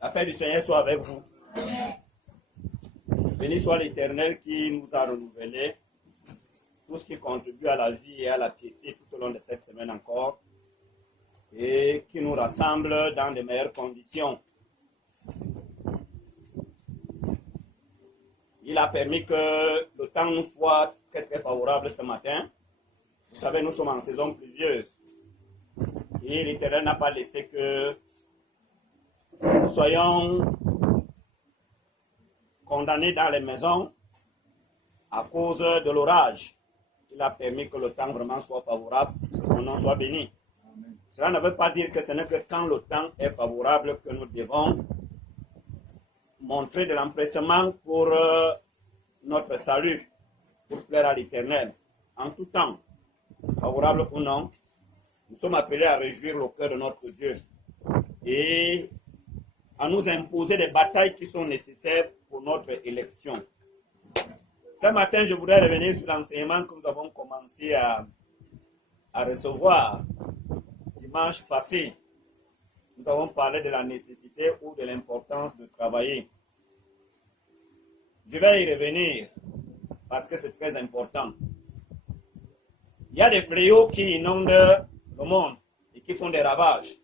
La paix du Seigneur soit avec vous. Béni soit l'Éternel qui nous a renouvelé tout ce qui contribue à la vie et à la piété tout au long de cette semaine encore et qui nous rassemble dans de meilleures conditions. Il a permis que le temps nous soit très très favorable ce matin. Vous savez, nous sommes en saison pluvieuse et l'Éternel n'a pas laissé que nous soyons condamnés dans les maisons à cause de l'orage. Il a permis que le temps vraiment soit favorable, que son nom soit béni. Amen. Cela ne veut pas dire que ce n'est que quand le temps est favorable que nous devons montrer de l'empressement pour notre salut, pour plaire à l'Éternel. En tout temps, favorable ou non, nous sommes appelés à réjouir le cœur de notre Dieu et à nous imposer des batailles qui sont nécessaires pour notre élection. Ce matin, je voudrais revenir sur l'enseignement que nous avons commencé à recevoir dimanche passé. Nous avons parlé de la nécessité ou de l'importance de travailler. Je vais y revenir parce que c'est très important. Il y a des fléaux qui inondent le monde et qui font des ravages.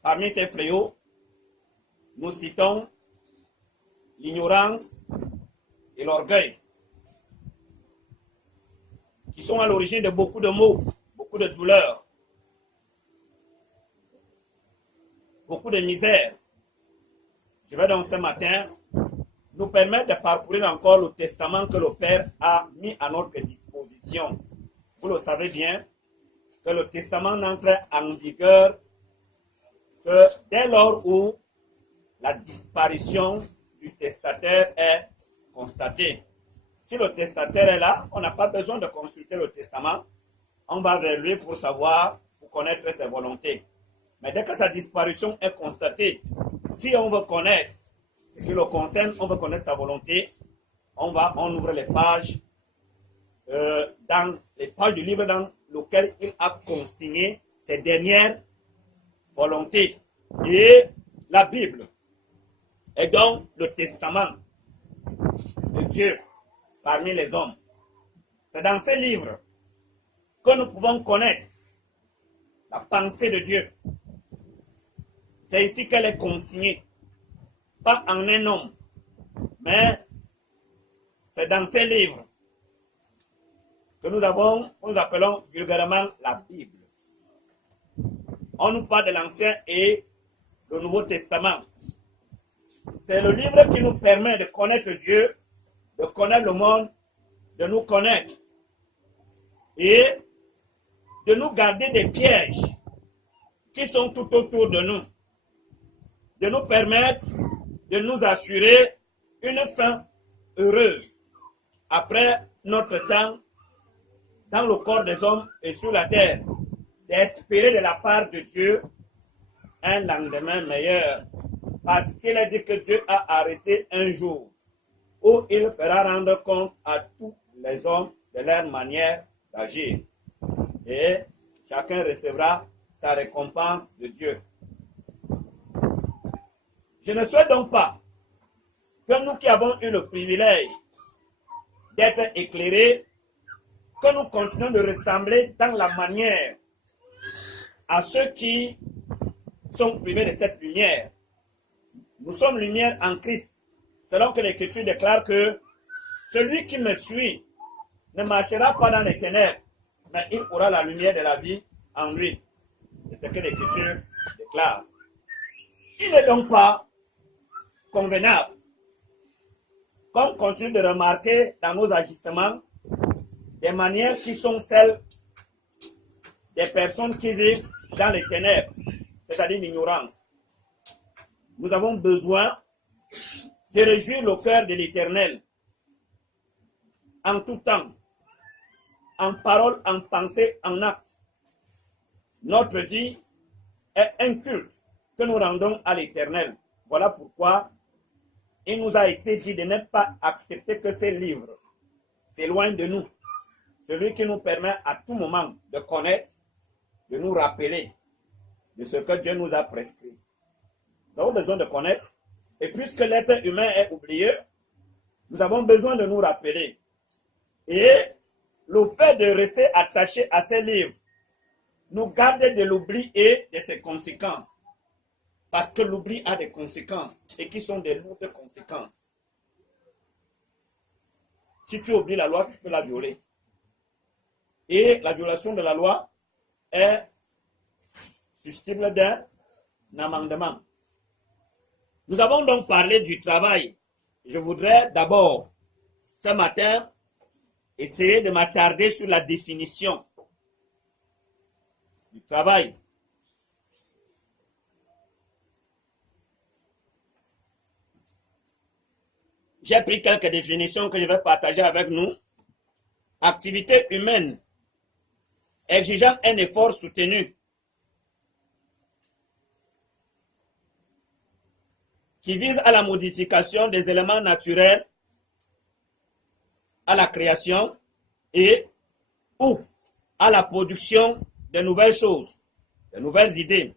Parmi ces fléaux, nous citons l'ignorance et l'orgueil, qui sont à l'origine de beaucoup de maux, beaucoup de douleurs, beaucoup de misère. Je vais donc ce matin nous permettre de parcourir encore le testament que le Père a mis à notre disposition. Vous le savez bien, que le testament n'entre en vigueur que dès lors où la disparition du testataire est constatée. Si le testataire est là, on n'a pas besoin de consulter le testament. On va vers lui pour savoir, pour connaître ses volontés. Mais dès que sa disparition est constatée, si on veut connaître ce qui le concerne, on veut connaître sa volonté, on ouvre les pages, dans les pages du livre dans lequel il a consigné ses dernières volontés. Et la Bible est donc le testament de Dieu parmi les hommes. C'est dans ces livres que nous pouvons connaître la pensée de Dieu. C'est ici qu'elle est consignée, pas en un homme, mais c'est dans ces livres que nous appelons vulgairement la Bible. On nous parle de l'Ancien et le Nouveau Testament. C'est le livre qui nous permet de connaître Dieu, de connaître le monde, de nous connaître et de nous garder des pièges qui sont tout autour de nous, de nous permettre de nous assurer une fin heureuse après notre temps dans le corps des hommes et sur la terre, d'espérer de la part de Dieu un lendemain meilleur. Parce qu'il a dit que Dieu a arrêté un jour où il fera rendre compte à tous les hommes de leur manière d'agir. Et chacun recevra sa récompense de Dieu. Je ne souhaite donc pas que nous qui avons eu le privilège d'être éclairés, que nous continuions de ressembler dans la manière à ceux qui sont privés de cette lumière. Nous sommes lumière en Christ, selon que l'Écriture déclare que celui qui me suit ne marchera pas dans les ténèbres, mais il aura la lumière de la vie en lui. C'est ce que l'Écriture déclare. Il n'est donc pas convenable, comme continue de remarquer dans nos agissements, des manières qui sont celles des personnes qui vivent dans les ténèbres, c'est-à-dire l'ignorance. Nous avons besoin de réjouir le cœur de l'Éternel en tout temps, en parole, en pensée, en acte. Notre vie est un culte que nous rendons à l'Éternel. Voilà pourquoi il nous a été dit de ne pas accepter que ces livres s'éloignent de nous. Celui qui nous permet à tout moment de connaître, de nous rappeler de ce que Dieu nous a prescrit. Nous avons besoin de connaître. Et puisque l'être humain est oublié, nous avons besoin de nous rappeler. Et le fait de rester attaché à ces livres nous garde de l'oubli et de ses conséquences. Parce que l'oubli a des conséquences et qui sont des lourdes conséquences. Si tu oublies la loi, tu peux la violer. Et la violation de la loi est susceptible d'un amendement. Nous avons donc parlé du travail. Je voudrais d'abord, ce matin, essayer de m'attarder sur la définition du travail. J'ai pris quelques définitions que je vais partager avec nous. Activité humaine exigeant un effort soutenu qui vise à la modification des éléments naturels, à la création et ou à la production de nouvelles choses, de nouvelles idées.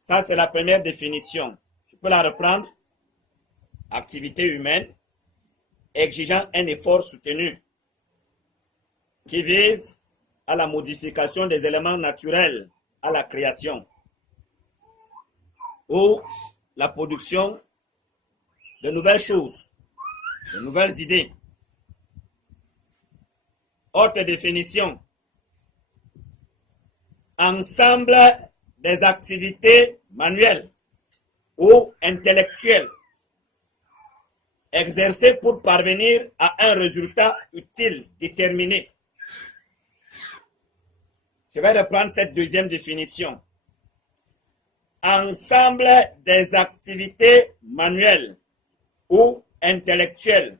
Ça, c'est la première définition. Je peux la reprendre. Activité humaine exigeant un effort soutenu qui vise à la modification des éléments naturels, à la création ou la production de nouvelles choses, de nouvelles idées. Autre définition. Ensemble des activités manuelles ou intellectuelles exercées pour parvenir à un résultat utile déterminé. Je vais reprendre cette deuxième définition. Ensemble des activités manuelles ou intellectuelles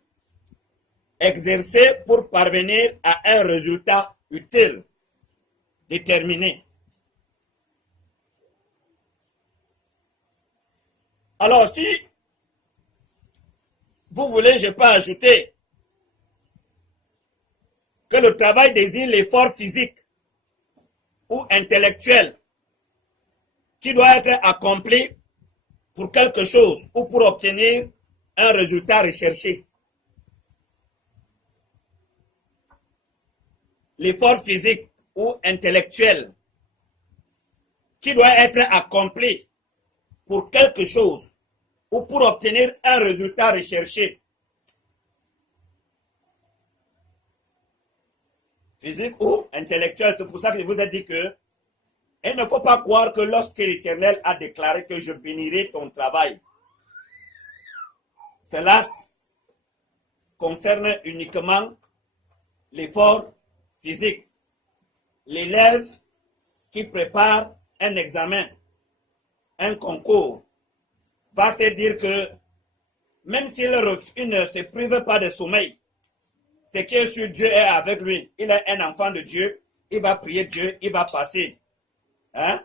exercées pour parvenir à un résultat utile déterminé. Alors, si vous voulez, je peux ajouter que le travail désigne l'effort physique ou intellectuel qui doit être accompli pour quelque chose ou pour obtenir un résultat recherché. L'effort physique ou intellectuel qui doit être accompli pour quelque chose ou pour obtenir un résultat recherché. Physique ou intellectuel, c'est pour ça que je vous ai dit que il ne faut pas croire que lorsque l'Éternel a déclaré que je bénirai ton travail, cela concerne uniquement l'effort physique. L'élève qui prépare un examen, un concours, va se dire que même s'il ne se prive pas de sommeil, c'est que sur Dieu est avec lui. Il est un enfant de Dieu, il va prier Dieu, il va passer. Hein?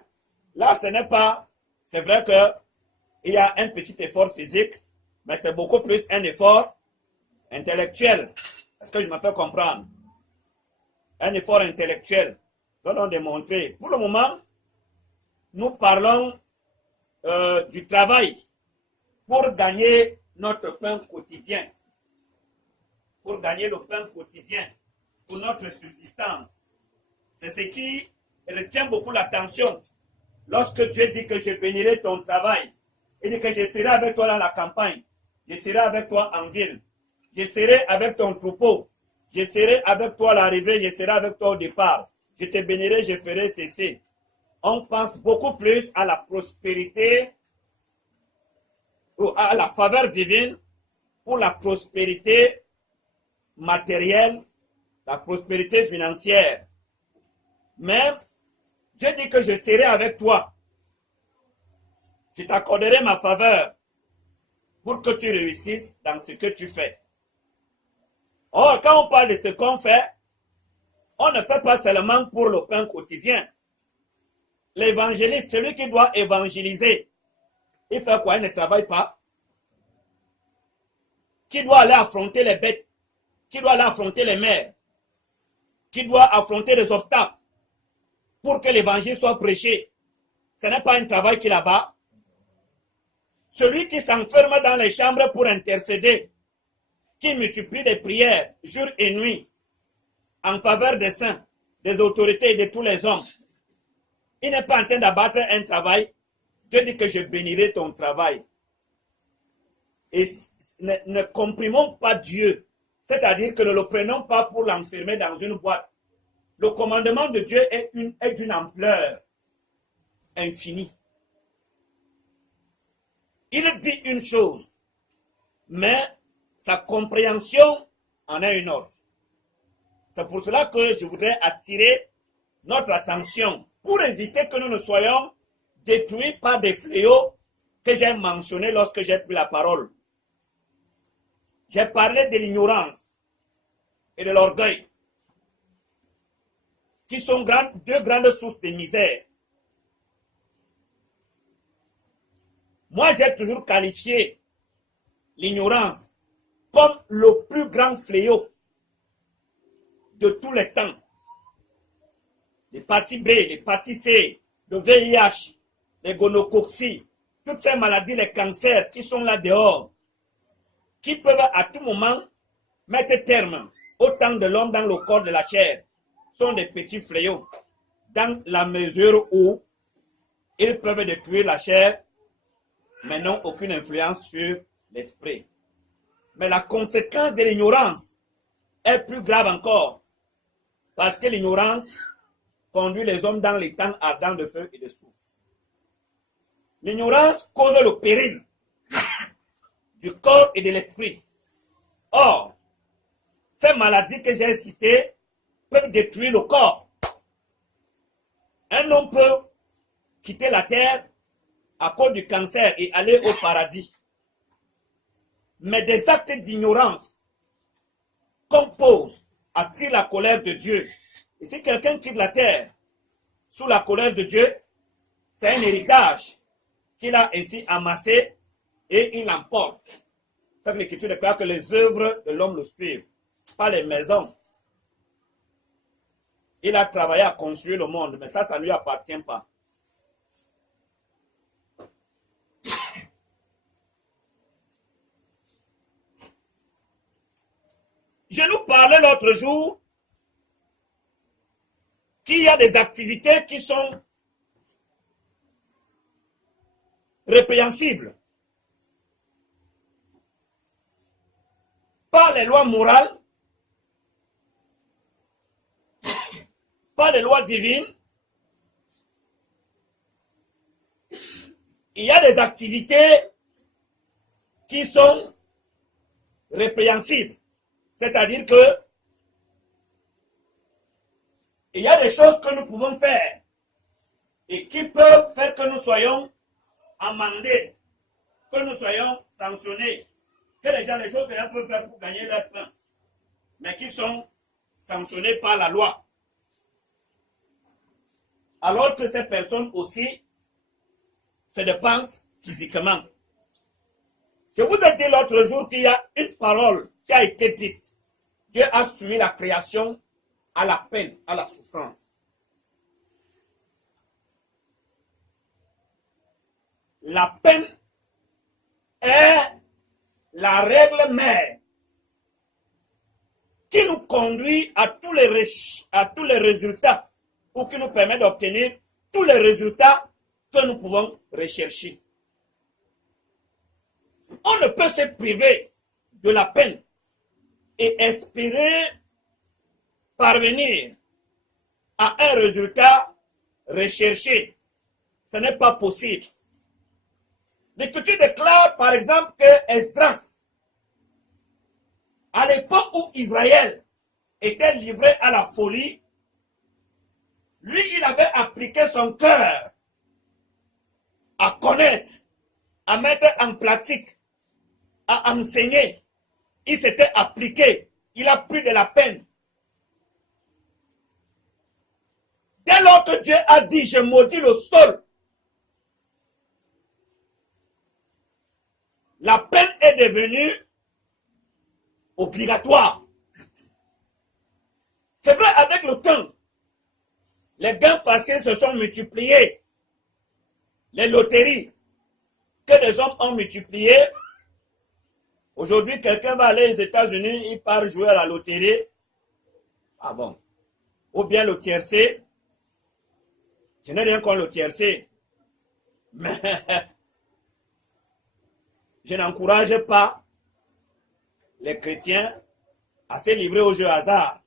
Là, ce n'est pas, c'est vrai qu'il y a un petit effort physique, mais c'est beaucoup plus un effort intellectuel. Est-ce que je me fais comprendre? Un effort intellectuel. Nous allons démontrer. Pour le moment, nous parlons du travail pour gagner notre pain quotidien. Pour gagner le pain quotidien, pour notre subsistance. C'est ce qui retient beaucoup l'attention. Lorsque Dieu dit que je bénirai ton travail, il dit que je serai avec toi dans la campagne, je serai avec toi en ville, je serai avec ton troupeau, je serai avec toi à l'arrivée, je serai avec toi au départ, je te bénirai, je ferai cesser. On pense beaucoup plus à la prospérité ou à la faveur divine ou la prospérité matérielle, la prospérité financière. Mais Dieu dit que je serai avec toi. Je t'accorderai ma faveur pour que tu réussisses dans ce que tu fais. Or, quand on parle de ce qu'on fait, on ne fait pas seulement pour le pain quotidien. L'évangéliste, celui qui doit évangéliser, il fait quoi? Il ne travaille pas. Qui doit aller affronter les bêtes? Qui doit aller affronter les mers? Qui doit affronter les obstacles pour que l'évangile soit prêché? Ce n'est pas un travail qui là-bas. Celui qui s'enferme dans les chambres pour intercéder, qui multiplie les prières jour et nuit en faveur des saints, des autorités et de tous les hommes. Il n'est pas en train d'abattre un travail. Dieu dit que je bénirai ton travail. Et ne comprimons pas Dieu. C'est-à-dire que ne le prenons pas pour l'enfermer dans une boîte. Le commandement de Dieu est d'une ampleur infinie. Il dit une chose, mais sa compréhension en est une autre. C'est pour cela que je voudrais attirer notre attention pour éviter que nous ne soyons détruits par des fléaux que j'ai mentionnés lorsque j'ai pris la parole. J'ai parlé de l'ignorance et de l'orgueil, qui sont deux grandes sources de misère. Moi, j'ai toujours qualifié l'ignorance comme le plus grand fléau de tous les temps. L'hépatite B, l'hépatite C, le VIH, les gonocoxies, toutes ces maladies, les cancers qui sont là dehors, qui peuvent à tout moment mettre terme au temps de l'homme dans le corps de la chair, sont des petits fléaux, dans la mesure où ils peuvent détruire la chair, mais n'ont aucune influence sur l'esprit. Mais la conséquence de l'ignorance est plus grave encore, parce que l'ignorance conduit les hommes dans les temps ardents de feu et de soufre. L'ignorance cause le péril du corps et de l'esprit. Or, ces maladies que j'ai citées peuvent détruire le corps. Un homme peut quitter la terre à cause du cancer et aller au paradis. Mais des actes d'ignorance qu'on pose attirent la colère de Dieu. Et si quelqu'un quitte la terre sous la colère de Dieu, c'est un héritage qu'il a ainsi amassé et il l'emporte. C'est que l'Écriture déclare que les œuvres de l'homme le suivent, pas les maisons. Il a travaillé à construire le monde, mais ça ne lui appartient pas. Je nous parlais l'autre jour qu'il y a des activités qui sont répréhensibles par les lois morales, par les lois divines. Il y a des activités qui sont répréhensibles. C'est-à-dire que il y a des choses que nous pouvons faire et qui peuvent faire que nous soyons amendés, que nous soyons sanctionnés, que les choses que les gens peuvent faire pour gagner leur pain, mais qui sont sanctionnés par la loi. Alors que ces personnes aussi se dépensent physiquement. Je vous ai dit l'autre jour qu'il y a une parole qui a été dite. Dieu a soumis la création à la peine, à la souffrance. La peine est la règle mère qui nous conduit à tous les résultats ou qui nous permet d'obtenir tous les résultats que nous pouvons rechercher. On ne peut se priver de la peine et espérer parvenir à un résultat recherché. Ce n'est pas possible. L'Écriture déclare par exemple que Esdras, à l'époque où Israël était livré à la folie, lui, il avait appliqué son cœur à connaître, à mettre en pratique, à enseigner. Il s'était appliqué, il a pris de la peine. Dès lors que Dieu a dit, je maudis le sol, la peine est devenue obligatoire. C'est vrai, avec le temps, les gains faciles se sont multipliés. Les loteries, que des hommes ont multiplié. Aujourd'hui, quelqu'un va aller aux États-Unis, il part jouer à la loterie. Ah bon. Ou bien le tiercé. Je n'ai rien contre le tiercé. Mais je n'encourage pas les chrétiens à se livrer au jeu hasard.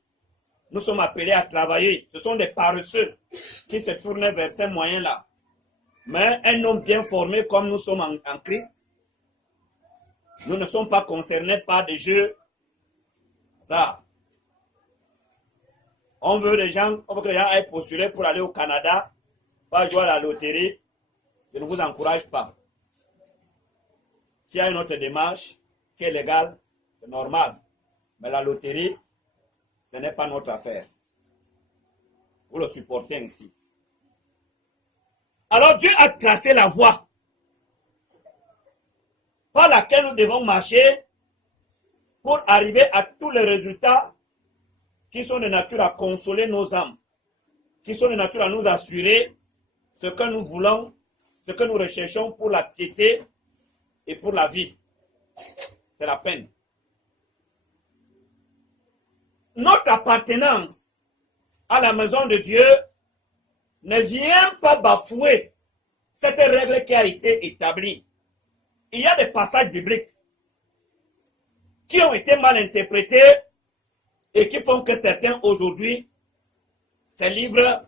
Nous sommes appelés à travailler. Ce sont des paresseux qui se tournent vers ces moyens-là. Mais un homme bien formé comme nous sommes en Christ, nous ne sommes pas concernés par des jeux hasard. On veut que les gens aillent postuler pour aller au Canada, pas jouer à la loterie. Je ne vous encourage pas. S'il y a une autre démarche qui est légale, c'est normal. Mais la loterie, ce n'est pas notre affaire. Vous le supportez ainsi. Alors Dieu a tracé la voie par laquelle nous devons marcher pour arriver à tous les résultats qui sont de nature à consoler nos âmes, qui sont de nature à nous assurer ce que nous voulons, ce que nous recherchons pour la piété et pour la vie. C'est la peine. Notre appartenance à la maison de Dieu ne vient pas bafouer cette règle qui a été établie. Il y a des passages bibliques qui ont été mal interprétés et qui font que certains aujourd'hui se livrent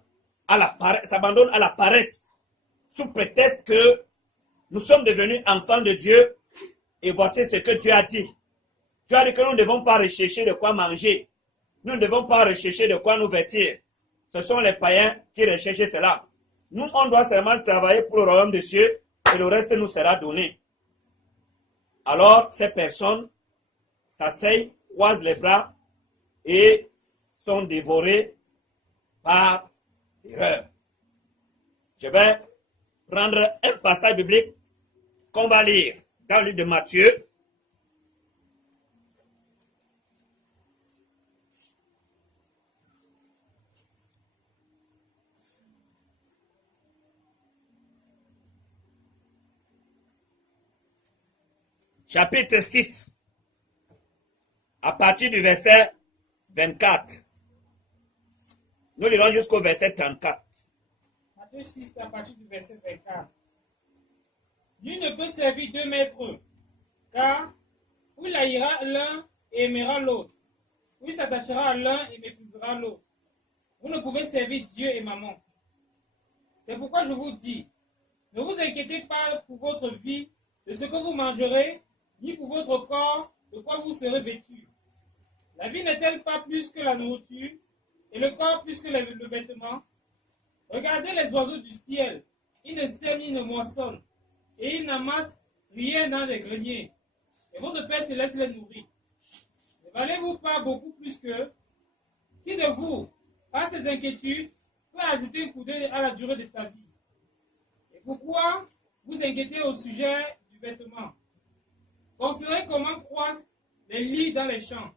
à la paresse, s'abandonnent à la paresse sous prétexte que nous sommes devenus enfants de Dieu et voici ce que Dieu a dit. Dieu a dit que nous ne devons pas rechercher de quoi manger. Nous ne devons pas rechercher de quoi nous vêtir. Ce sont les païens qui recherchent cela. Nous, on doit seulement travailler pour le royaume des cieux et le reste nous sera donné. Alors, ces personnes s'asseyent, croisent les bras et sont dévorées par l'erreur. Je vais prendre un passage biblique qu'on va lire dans le livre de Matthieu. Chapitre 6, à partir du verset 24. Nous lirons jusqu'au verset 34. Matthieu 6, à partir du verset 24. Nul ne peut servir deux maîtres, car ou il haïra l'un et aimera l'autre, ou il s'attachera à l'un et méprisera l'autre. Vous ne pouvez servir Dieu et maman. C'est pourquoi je vous dis, ne vous inquiétez pas pour votre vie de ce que vous mangerez, ni pour votre corps de quoi vous serez vêtus. La vie n'est-elle pas plus que la nourriture, et le corps plus que le vêtement? Regardez les oiseaux du ciel, ils ne sèment ni ne moissonnent, et ils n'amassent rien dans les greniers, et votre Père céleste les nourrit. Ne valez-vous pas beaucoup plus qu'eux? Qui de vous, par ses inquiétudes, peut ajouter une coudée à la durée de sa vie? Et pourquoi vous inquiétez au sujet du vêtement? Considérez comment croissent les lys dans les champs.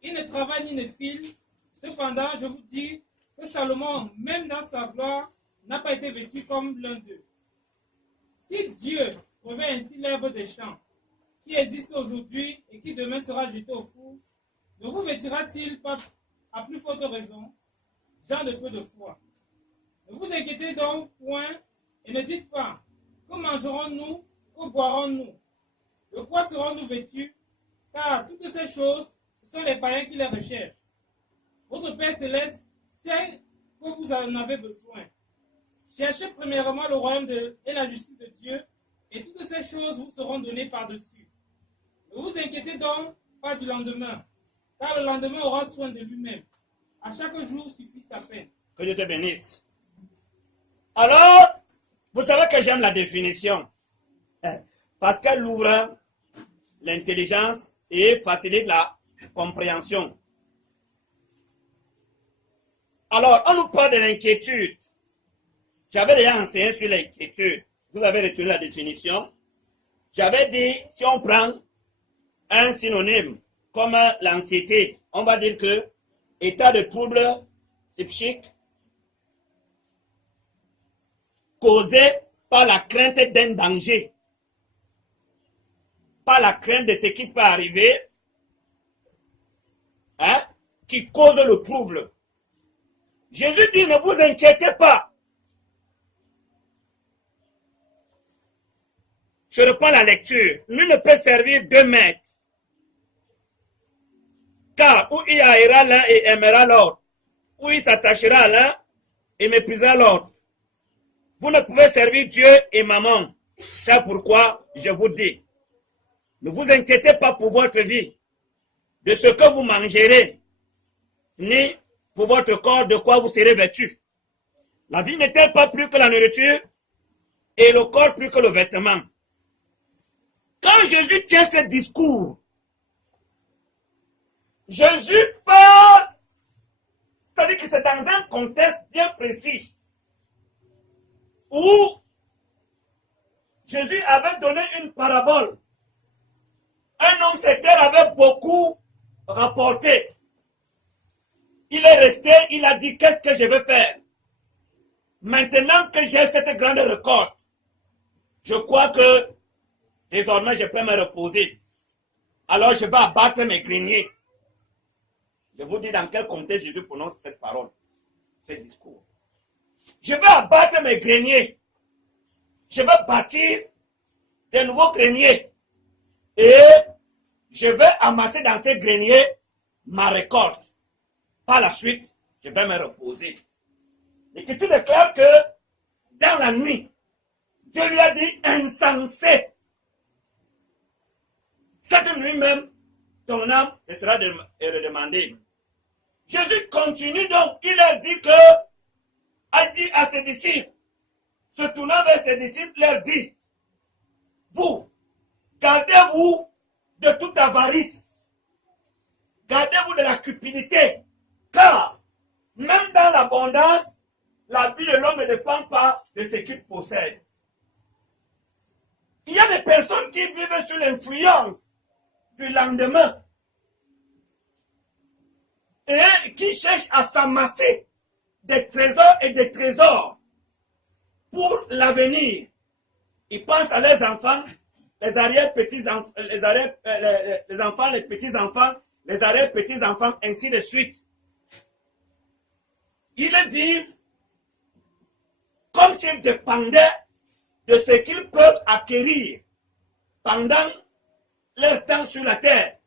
Ils ne travaillent ni ne filent. Cependant, je vous dis que Salomon, même dans sa gloire, n'a pas été vêtu comme l'un d'eux. Si Dieu revêt ainsi l'herbe des champs, qui existe aujourd'hui et qui demain sera jetée au four, ne vous vêtira-t-il pas à plus forte raison, gens de peu de foi? Ne vous inquiétez donc point et ne dites pas, que mangerons-nous, que boirons-nous? De quoi serons-nous vêtus? Car toutes ces choses, ce sont les païens qui les recherchent. Votre Père céleste sait que vous en avez besoin. Cherchez premièrement le royaume et la justice de Dieu, et toutes ces choses vous seront données par-dessus. Ne vous inquiétez donc pas du lendemain, car le lendemain aura soin de lui-même. À chaque jour suffit sa peine. Que Dieu te bénisse. Alors, vous savez que j'aime la définition, parce qu'elle ouvre l'intelligence et facilite la compréhension. Alors, on nous parle de l'inquiétude. J'avais déjà enseigné sur l'inquiétude. Vous avez retenu la définition. J'avais dit, si on prend un synonyme comme l'anxiété, on va dire que état de trouble psychique causé par la crainte d'un danger pas la crainte de ce qui peut arriver, hein, qui cause le trouble. Jésus dit, ne vous inquiétez pas. Je reprends la lecture. Nul ne peut servir 2 maîtres. Car ou il haïra l'un et aimera l'autre, ou il s'attachera à l'un et méprisera l'autre. Vous ne pouvez servir Dieu et maman. C'est pourquoi je vous dis, ne vous inquiétez pas pour votre vie, de ce que vous mangerez, ni pour votre corps de quoi vous serez vêtu. La vie n'est-elle pas plus que la nourriture, et le corps plus que le vêtement? Quand Jésus tient ce discours, Jésus parle, c'est-à-dire que c'est dans un contexte bien précis, où Jésus avait donné une parabole. Un homme sur terre avait beaucoup rapporté. Il est resté, il a dit, qu'est-ce que je vais faire? Maintenant que j'ai cette grande récolte, je crois que désormais je peux me reposer. Alors je vais abattre mes greniers. Je vous dis dans quel contexte Jésus prononce cette parole, ce discours. Je vais abattre mes greniers. Je vais bâtir de nouveaux greniers. Et je vais amasser dans ces greniers ma récolte. Par la suite, je vais me reposer. L'Écriture déclare que dans la nuit, Dieu lui a dit insensé. Cette nuit même, ton âme te sera redemandée. Jésus continue donc, il a dit à ses disciples, se tournant vers ses disciples, leur dit, vous, gardez-vous de toute avarice, gardez-vous de la cupidité, car même dans l'abondance, la vie de l'homme ne dépend pas de ce qu'il possède. Il y a des personnes qui vivent sous l'influence du lendemain et qui cherchent à s'amasser des trésors et des trésors pour l'avenir. Ils pensent à leurs enfants, les arrière-petits-enfants, les enfants, les petits-enfants, les arrière-petits-enfants, ainsi de suite. Ils vivent comme s'ils dépendaient de ce qu'ils peuvent acquérir pendant leur temps sur la terre.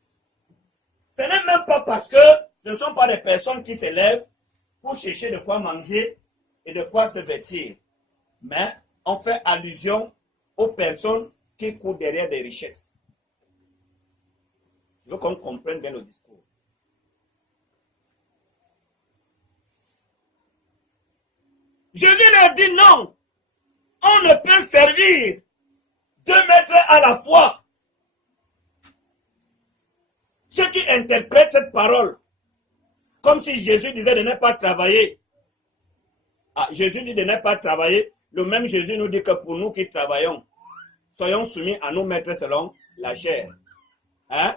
Ce n'est même pas parce que ce ne sont pas des personnes qui se lèvent pour chercher de quoi manger et de quoi se vêtir. Mais on fait allusion aux personnes qui courent derrière des richesses. Je veux qu'on comprenne bien le discours. Jésus leur dit non, on ne peut servir 2 maîtres à la fois. Ceux qui interprètent cette parole comme si Jésus disait de ne pas travailler. Jésus dit de ne pas travailler. Le même Jésus nous dit que pour nous qui travaillons, soyons soumis à nos maîtres selon la chair. Hein?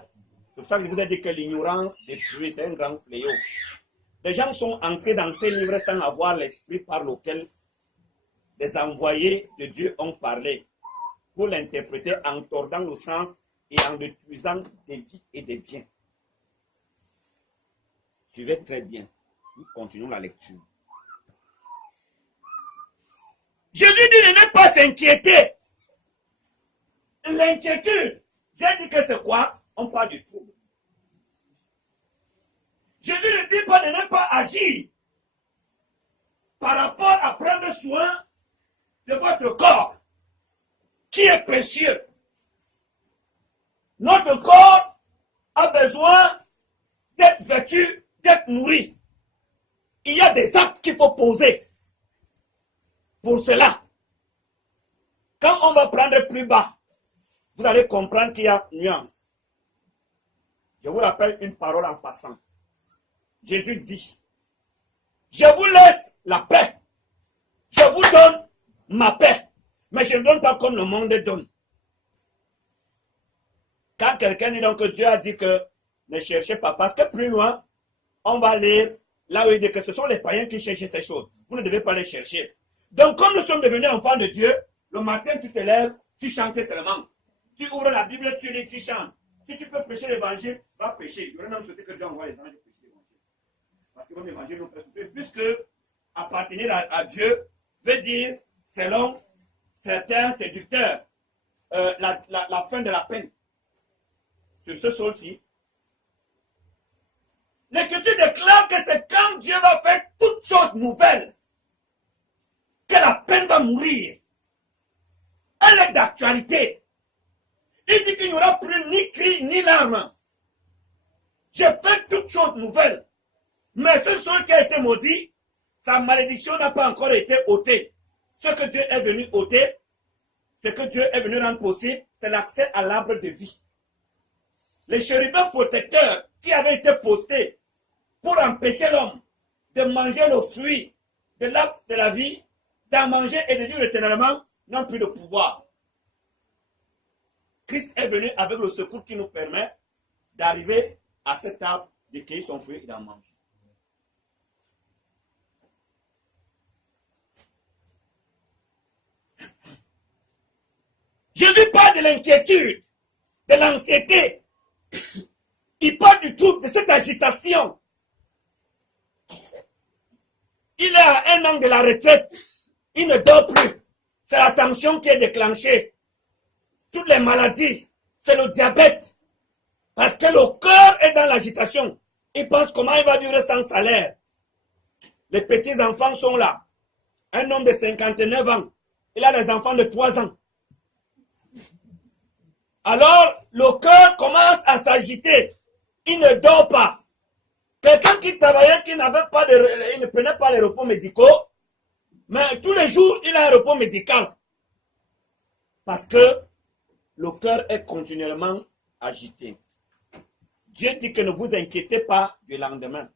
C'est pour ça que je vous ai dit que l'ignorance détruit, c'est un grand fléau. Les gens sont entrés dans ces livres sans avoir l'esprit par lequel les envoyés de Dieu ont parlé, pour l'interpréter en tordant le sens et en détruisant des vies et des biens. Suivez très bien. Nous continuons la lecture. Jésus dit de ne pas s'inquiéter. L'inquiétude, j'ai dit que c'est quoi? On parle du trouble. Jésus ne dit pas de ne pas agir par rapport à prendre soin de votre corps, qui est précieux. Notre corps a besoin d'être vêtu, d'être nourri. Il y a des actes qu'il faut poser pour cela. Quand on va prendre plus bas, vous allez comprendre qu'il y a nuance. Je vous rappelle une parole en passant. Jésus dit, je vous laisse la paix. Je vous donne ma paix. Mais je ne donne pas comme le monde donne. Quand quelqu'un dit donc que Dieu a dit que ne cherchez pas, parce que plus loin, on va lire là où il dit que ce sont les païens qui cherchent ces choses. Vous ne devez pas les chercher. Donc comme nous sommes devenus enfants de Dieu, le matin tu te lèves, tu chantes seulement. Tu ouvres la Bible, tu lis, tu chantes. Si tu peux prêcher l'évangile, va prêcher. J'aurais même souhaité que Dieu envoie les anges prêcher l'évangile. Parce que mon évangile nous fait souffrir. Puisque appartenir à Dieu veut dire, selon certains séducteurs, la fin de la peine. Sur ce sol-ci, l'Écriture déclare que c'est quand Dieu va faire toutes choses nouvelles que la peine va mourir. Elle est d'actualité. Il dit qu'il n'y aura plus ni cri ni larmes. J'ai fait toutes choses nouvelles. Mais ce sol qui a été maudit, sa malédiction n'a pas encore été ôtée. Ce que Dieu est venu ôter, ce que Dieu est venu rendre possible, c'est l'accès à l'arbre de vie. Les chérubins protecteurs qui avaient été postés pour empêcher l'homme de manger le fruit de l'arbre de la vie, d'en manger et de vivre éternellement, n'ont plus de pouvoir. Christ est venu avec le secours qui nous permet d'arriver à cet arbre, de cueillir son fruit et d'en manger. Jésus parle de l'inquiétude, de l'anxiété. Il parle du trouble, de cette agitation. Il est à 1 an de la retraite. Il ne dort plus. C'est la tension qui est déclenchée. Toutes les maladies, c'est le diabète. Parce que le cœur est dans l'agitation. Il pense comment il va vivre sans salaire. Les petits enfants sont là. Un homme de 59 ans, il a des enfants de 3 ans. Alors, le cœur commence à s'agiter. Il ne dort pas. Quelqu'un qui travaillait, qui n'avait pas il ne prenait pas les repos médicaux, mais tous les jours, il a un repos médical. Parce que le cœur est continuellement agité. Dieu dit que ne vous inquiétez pas du lendemain.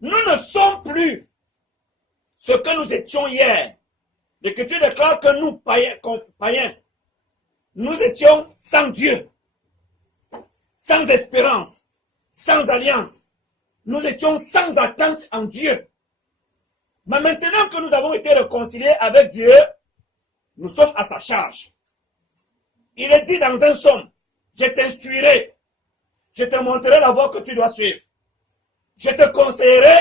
Nous ne sommes plus ce que nous étions hier. L'Écriture déclare que nous, païens, nous étions sans Dieu, sans espérance, sans alliance. Nous étions sans attente en Dieu. Mais maintenant que nous avons été réconciliés avec Dieu, nous sommes à sa charge. Il est dit dans un psaume, je t'instruirai, je te montrerai la voie que tu dois suivre. Je te conseillerai,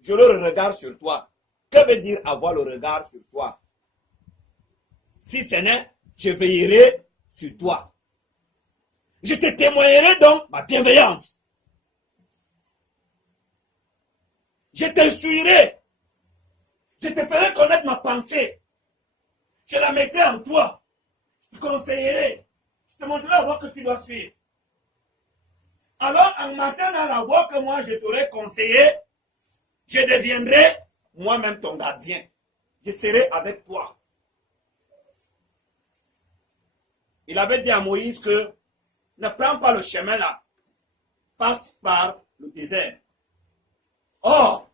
je le regard sur toi. Que veut dire avoir le regard sur toi? Si ce n'est, je veillerai sur toi. Je te témoignerai donc ma bienveillance. Je t'instruirai. Je te ferai connaître ma pensée. Je la mettrai en toi. Je te conseillerai. Je te montrerai la voie que tu dois suivre. Alors, en marchant dans la voie que moi je t'aurais conseillé, je deviendrai moi-même ton gardien. Je serai avec toi. Il avait dit à Moïse que ne prends pas le chemin là. Passe par le désert. Or,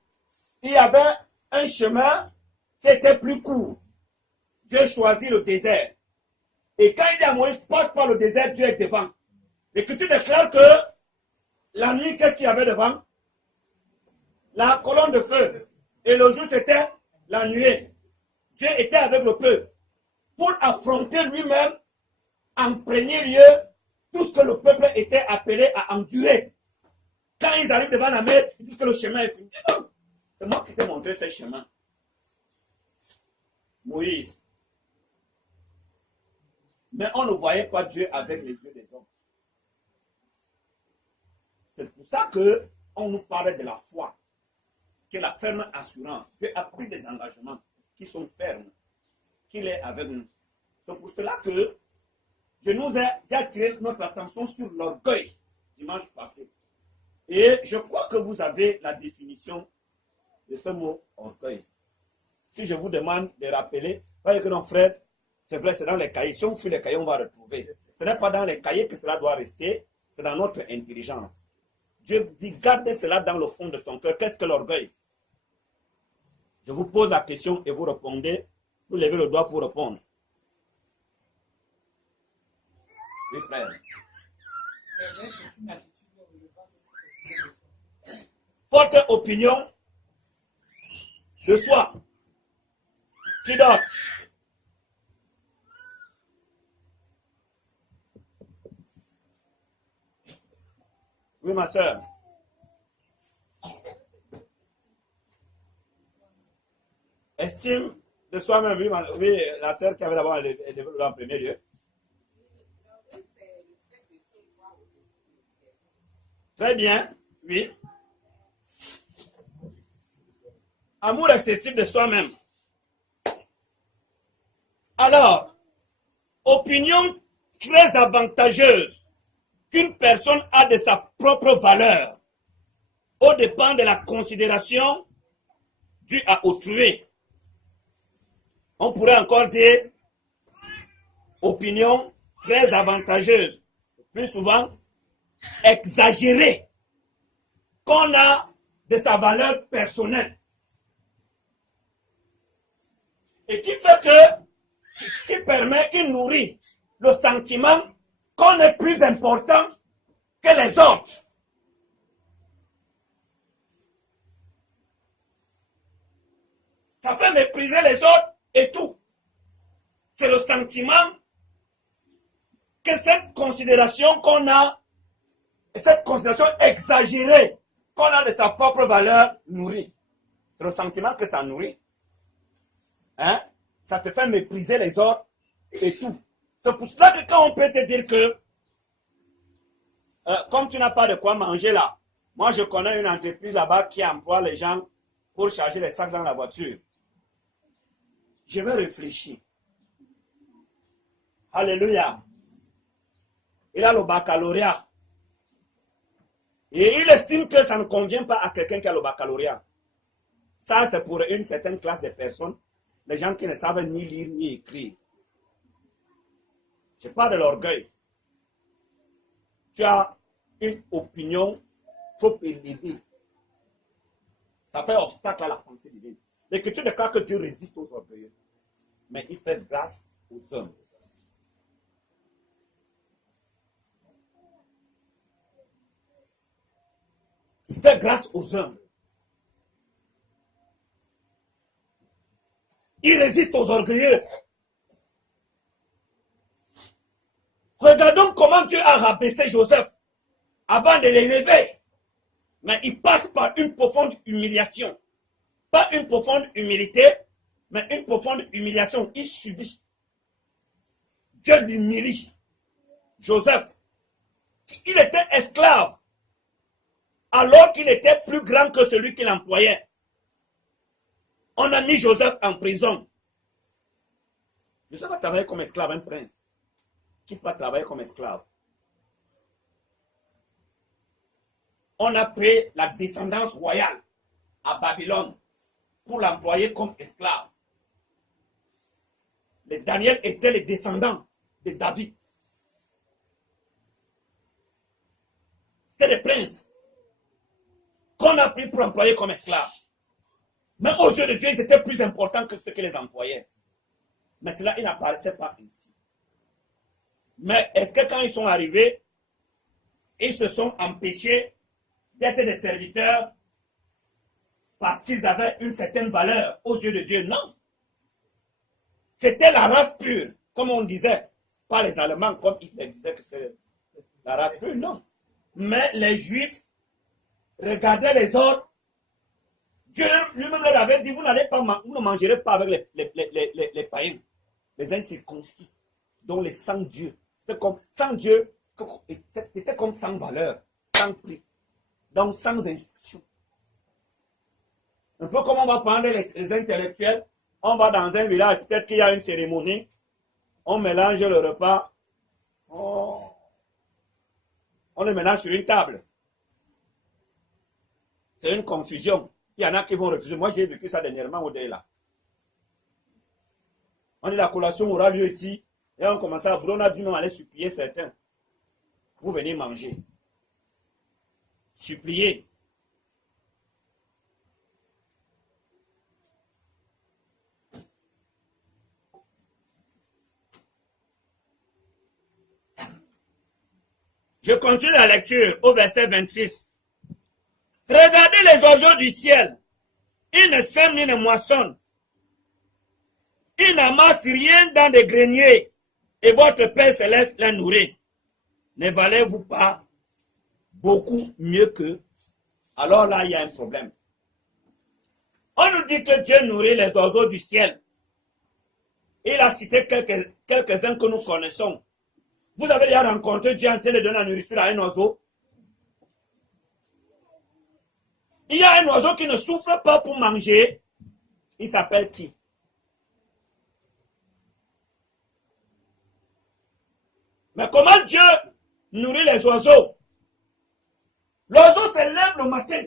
il y avait un chemin qui était plus court. Dieu choisit le désert. Et quand il dit à Moïse, passe par le désert, Dieu est devant. L'Écriture déclare que la nuit, qu'est-ce qu'il y avait devant? La colonne de feu. Et le jour, c'était la nuée. Dieu était avec le peuple pour affronter lui-même en premier lieu tout ce que le peuple était appelé à endurer. Quand ils arrivent devant la mer, ils disent que le chemin est fini. Non, c'est moi qui t'ai montré ce chemin. Moïse. Mais on ne voyait pas Dieu avec les yeux des hommes. C'est pour ça qu'on nous parle de la foi, qui est la ferme assurance. Dieu a pris des engagements qui sont fermes, qu'il est avec nous. C'est pour cela que j'ai attiré notre attention sur l'orgueil dimanche passé. Et je crois que vous avez la définition de ce mot orgueil. Si je vous demande de rappeler, voyez que nos frères, c'est vrai, c'est dans les cahiers. Si on fait les cahiers, on va retrouver. Ce n'est pas dans les cahiers que cela doit rester, c'est dans notre intelligence. Dieu dit, garde cela dans le fond de ton cœur. Qu'est-ce que l'orgueil? Je vous pose la question et vous répondez. Vous levez le doigt pour répondre. Oui, frère. Forte opinion de soi. Qui d'autre? Oui, ma soeur. Estime de soi-même, oui, oui, la soeur qui avait d'abord développé en premier lieu. Très bien, oui. Amour excessif de soi-même. Alors, opinion très avantageuse qu'une personne a de sa propre valeur au dépend de la considération due à autrui. On pourrait encore dire opinion très avantageuse, plus souvent exagérée, qu'on a de sa valeur personnelle. Et qui fait que, qui permet, qui nourrit le sentiment qu'on est plus important que les autres. Ça fait mépriser les autres et tout. C'est le sentiment que cette considération qu'on a, cette considération exagérée qu'on a de sa propre valeur nourrit. C'est le sentiment que ça nourrit. Hein? Ça te fait mépriser les autres et tout. C'est pour cela que quand on peut te dire que, comme tu n'as pas de quoi manger là, moi je connais une entreprise là-bas qui emploie les gens pour charger les sacs dans la voiture. Je vais réfléchir. Alléluia. Il a le baccalauréat. Et il estime que ça ne convient pas à quelqu'un qui a le baccalauréat. Ça, c'est pour une certaine classe de personnes, les gens qui ne savent ni lire ni écrire. Ce n'est pas de l'orgueil. Tu as une opinion trop élevée. Ça fait obstacle à la pensée divine. L'Écriture déclare que Dieu résiste aux orgueilleux, mais il fait grâce aux hommes. Il fait grâce aux hommes. Il résiste aux orgueilleux. Regardons comment Dieu a rabaissé Joseph avant de l'élever. Mais il passe par une profonde humiliation. Pas une profonde humilité, mais une profonde humiliation. Il subit. Dieu l'humilie. Joseph, il était esclave, alors qu'il était plus grand que celui qui l'employait. On a mis Joseph en prison. Joseph a travaillé comme esclave, un prince. Qui peut travailler comme esclave? On a pris la descendance royale à Babylone pour l'employer comme esclave. Les Daniel étaient les descendants de David. C'était des princes qu'on a pris pour employer comme esclaves. Mais aux yeux de Dieu, ils étaient plus importants que ceux qui les employaient. Mais cela, il n'apparaissait pas ainsi. Mais est-ce que quand ils sont arrivés, ils se sont empêchés d'être des serviteurs parce qu'ils avaient une certaine valeur aux yeux de Dieu? Non. C'était la race pure, comme on disait. Pas les Allemands, comme Hitler disait que c'était la race pure, non. Mais les Juifs regardaient les autres. Dieu lui-même leur avait dit, vous ne mangerez pas avec les païens, les incirconcis, dont les sans Dieu. C'était comme sans Dieu, c'était comme sans valeur, sans prix, donc sans instruction. Un peu comme on va prendre les intellectuels, on va dans un village, peut-être qu'il y a une cérémonie, on mélange le repas, on le mélange sur une table. C'est une confusion. Il y en a qui vont refuser. Moi, j'ai vécu ça dernièrement au Déla. On dit la collation aura lieu ici. Et on commence à on a dû nous aller supplier certains pour venir manger. Supplier. Je continue la lecture au verset 26. Regardez les oiseaux du ciel. Ils ne sèment ni ne moissonnent. Ils n'amassent rien dans des greniers. Et votre Père Céleste les nourrit. Ne valez-vous pas beaucoup mieux qu'eux, alors là, il y a un problème. On nous dit que Dieu nourrit les oiseaux du ciel. Il a cité quelques-uns que nous connaissons. Vous avez déjà rencontré Dieu en train de donner la nourriture à un oiseau? Il y a un oiseau qui ne souffre pas pour manger. Il s'appelle qui? Mais comment Dieu nourrit les oiseaux? L'oiseau se lève le matin.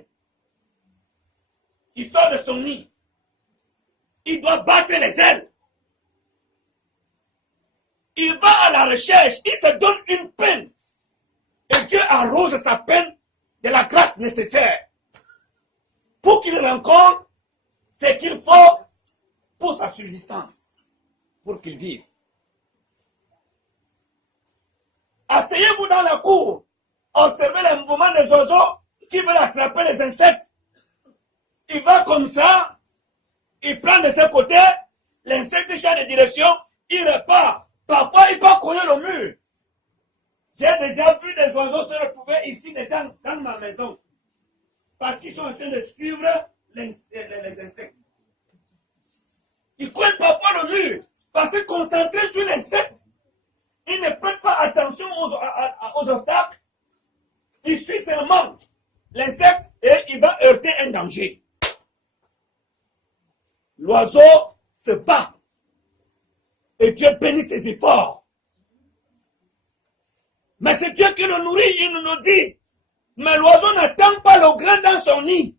Il sort de son nid. Il doit battre les ailes. Il va à la recherche. Il se donne une peine. Et Dieu arrose sa peine de la grâce nécessaire pour qu'il rencontre ce qu'il faut pour sa subsistance, pour qu'il vive. Asseyez-vous dans la cour, observez les mouvements des oiseaux qui veulent attraper les insectes. Il va comme ça, il prend de ses côtés, l'insecte change de direction, il repart. Parfois, il va coller le mur. J'ai déjà vu des oiseaux se retrouver ici déjà dans ma maison. Parce qu'ils sont en train de suivre les insectes. Ils collent parfois le mur. Parce que concentrés sur l'insecte, ils ne prêtent pas attention aux obstacles. Ils suivent seulement l'insecte et il va heurter un danger. L'oiseau se bat. Et Dieu bénit ses efforts. Mais c'est Dieu qui le nourrit, il nous dit. Mais l'oiseau n'attend pas le grain dans son nid.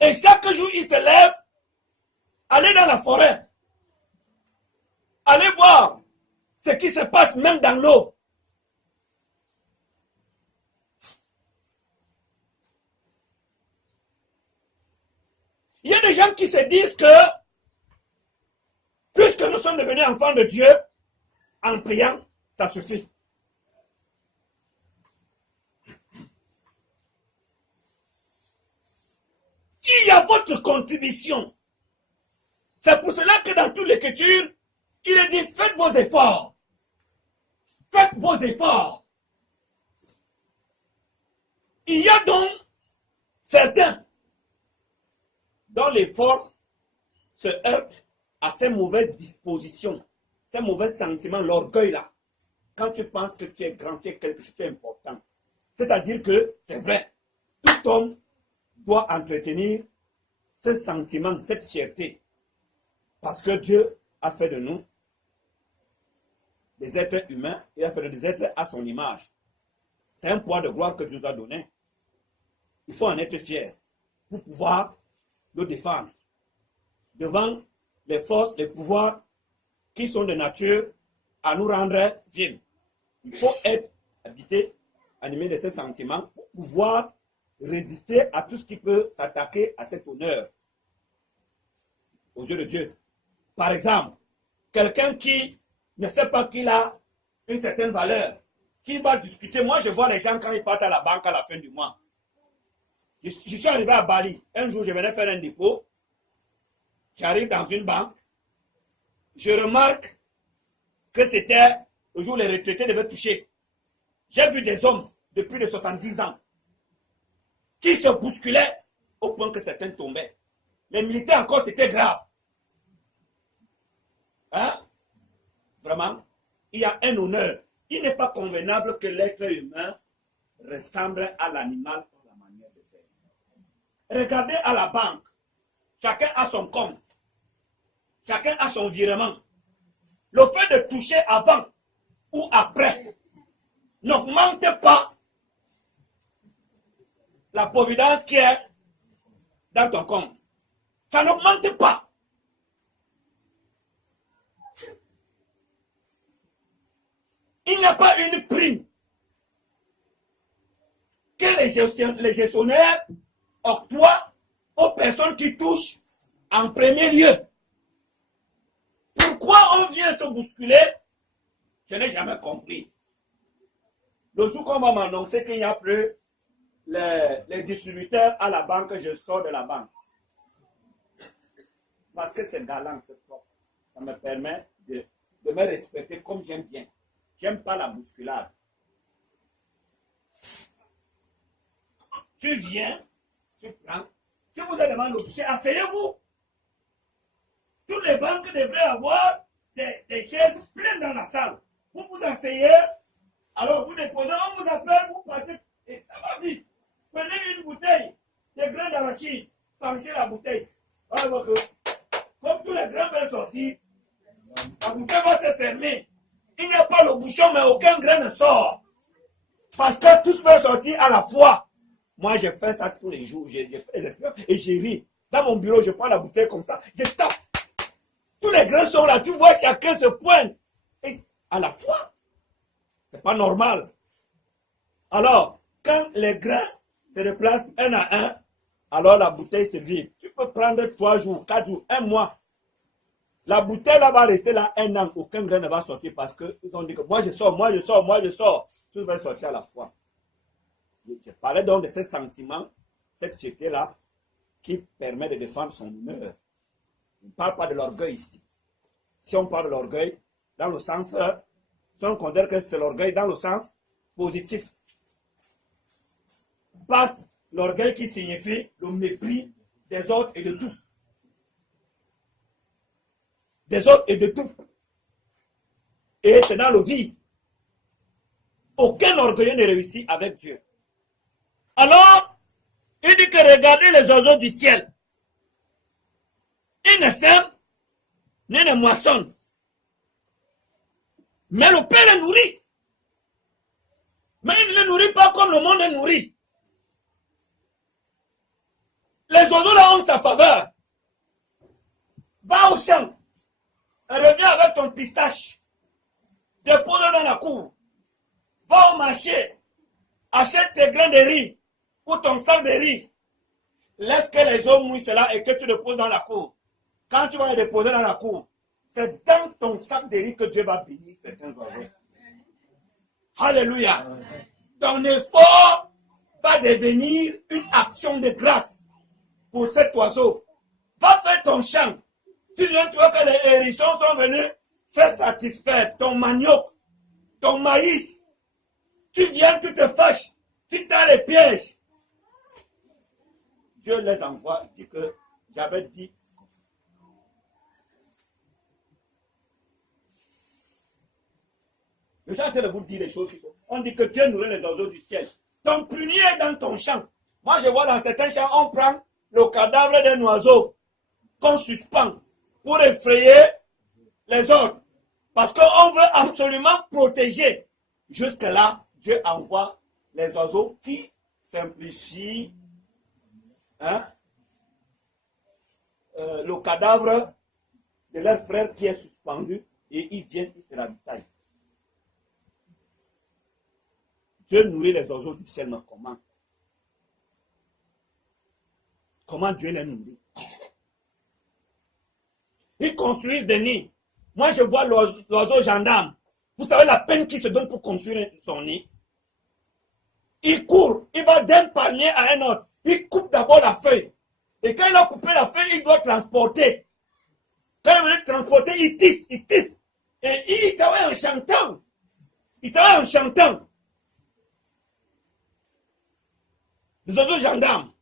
Et chaque jour, il se lève, aller dans la forêt, aller voir ce qui se passe même dans l'eau. Il y a des gens qui se disent que, puisque nous sommes devenus enfants de Dieu, en priant, ça suffit. Il y a votre contribution. C'est pour cela que dans toute l'écriture, il est dit, faites vos efforts. Faites vos efforts. Il y a donc certains dont l'effort se heurte à ces mauvaises dispositions, ces mauvais sentiments, l'orgueil là. Quand tu penses que tu es grand, tu es quelque chose d'important. C'est-à-dire que, c'est vrai, tout homme doit entretenir ce sentiment, cette fierté. Parce que Dieu a fait de nous des êtres humains et a fait des êtres à son image. C'est un poids de gloire que Dieu nous a donné. Il faut en être fier pour pouvoir le défendre devant les forces, les pouvoirs qui sont de nature à nous rendre vides. Il faut être habité, animé de ces sentiments pour pouvoir résister à tout ce qui peut s'attaquer à cet honneur aux yeux de Dieu. Par exemple, quelqu'un qui ne sait pas qu'il a une certaine valeur, qui va discuter. Moi, je vois les gens quand ils partent à la banque à la fin du mois. Je suis arrivé à Bali. Un jour, je venais faire un dépôt. J'arrive dans une banque. Je remarque que c'était le jour où les retraités devaient toucher. J'ai vu des hommes de plus de 70 ans qui se bousculaient au point que certains tombaient. Les militaires encore, c'était grave. Hein? Vraiment, il y a un honneur. Il n'est pas convenable que l'être humain ressemble à l'animal par la manière de faire. Regardez à la banque. Chacun a son compte. Chacun a son virement. Le fait de toucher avant ou après n'augmente pas la providence qui est dans ton compte. Ça n'augmente pas. Il n'y a pas une prime que les gestionnaires octroient aux personnes qui touchent en premier lieu. Pourquoi on vient se bousculer? Je n'ai jamais compris. Le jour qu'on va m'annoncer qu'il n'y a plus les distributeurs à la banque, je sors de la banque. Parce que c'est galant, c'est propre. Ça me permet de me respecter comme j'aime bien. J'aime pas la bousculade. Tu viens, tu prends. Si vous avez demandé au guichet, asseyez-vous. Toutes les banques devraient avoir des chaises pleines dans la salle. Vous vous asseyez, alors vous déposez, on vous appelle, vous partez, et ça va vite. Prenez une bouteille de grains d'arachide, penchez la bouteille. Comme tous les grains veulent sortir, la bouteille va se fermer. Il n'y a pas le bouchon, mais aucun grain ne sort. Parce que tous veulent sortir à la fois. Moi, je fais ça tous les jours. Je fais des expériences et je ris. Dans mon bureau, je prends la bouteille comme ça. Je tape. Tous les grains sont là. Tu vois, chacun se pointe. Et à la fois. C'est pas normal. Alors, quand les grains se déplacent un à un, alors la bouteille se vide. Tu peux prendre 3 jours, 4 jours, 1 mois. La bouteille là va rester là 1 an. Aucun grain ne va sortir parce qu'ils ont dit que moi je sors, moi je sors, moi je sors. Tout va sortir à la fois. Je parlais donc de ce sentiment, cette fierté-là, qui permet de défendre son honneur. On ne parle pas de l'orgueil ici. Si on parle de l'orgueil, dans le sens, si on considère que c'est l'orgueil dans le sens positif, passe l'orgueil qui signifie le mépris des autres et de tout. Des autres et de tout. Et c'est dans le vide. Aucun orgueilleux ne réussit avec Dieu. Alors, il dit que regardez les oiseaux du ciel. Ils ne sèment, ni ne moissonnent. Mais le Père les nourrit. Mais il ne les nourrit pas comme le monde est nourri. Les oiseaux là ont sa faveur. Va au champ. Reviens avec ton pistache. Dépose-le dans la cour. Va au marché. Achète tes grains de riz ou ton sac de riz. Laisse que les eaux mouillent cela et que tu le poses dans la cour. Quand tu vas le déposer dans la cour, c'est dans ton sac de riz que Dieu va bénir certains oiseaux. Alléluia. Ton effort va devenir une action de grâce pour cet oiseau. Va faire ton champ. Tu viens, tu vois que les hérissons sont venus se satisfaire. Ton manioc, ton maïs. Tu viens, tu te fâches. Tu tends les pièges. Dieu les envoie. Il dit que j'avais dit. Je suis en train de vous dire les choses qui sont. On dit que Dieu nourrit les oiseaux du ciel. Ton prunier est dans ton champ. Moi, je vois dans certains champs, on prend le cadavre d'un oiseau qu'on suspend pour effrayer les autres. Parce qu'on veut absolument protéger. Jusque-là, Dieu envoie les oiseaux qui simplifient le cadavre de leur frère qui est suspendu et ils viennent, ils se ravitaillent. Dieu nourrit les oiseaux du ciel, mais comment? Comment Dieu les nourrit? Ils construisent des nids. Moi, je vois l'oiseau gendarme. Vous savez la peine qu'il se donne pour construire son nid? Il court, il va d'un palmier à un autre. Il coupe d'abord la feuille. Et quand il a coupé la feuille, il doit transporter. Quand il veut transporter, il tisse, il tisse. Et il travaille en chantant. Il travaille en chantant. Les oiseaux gendarmes.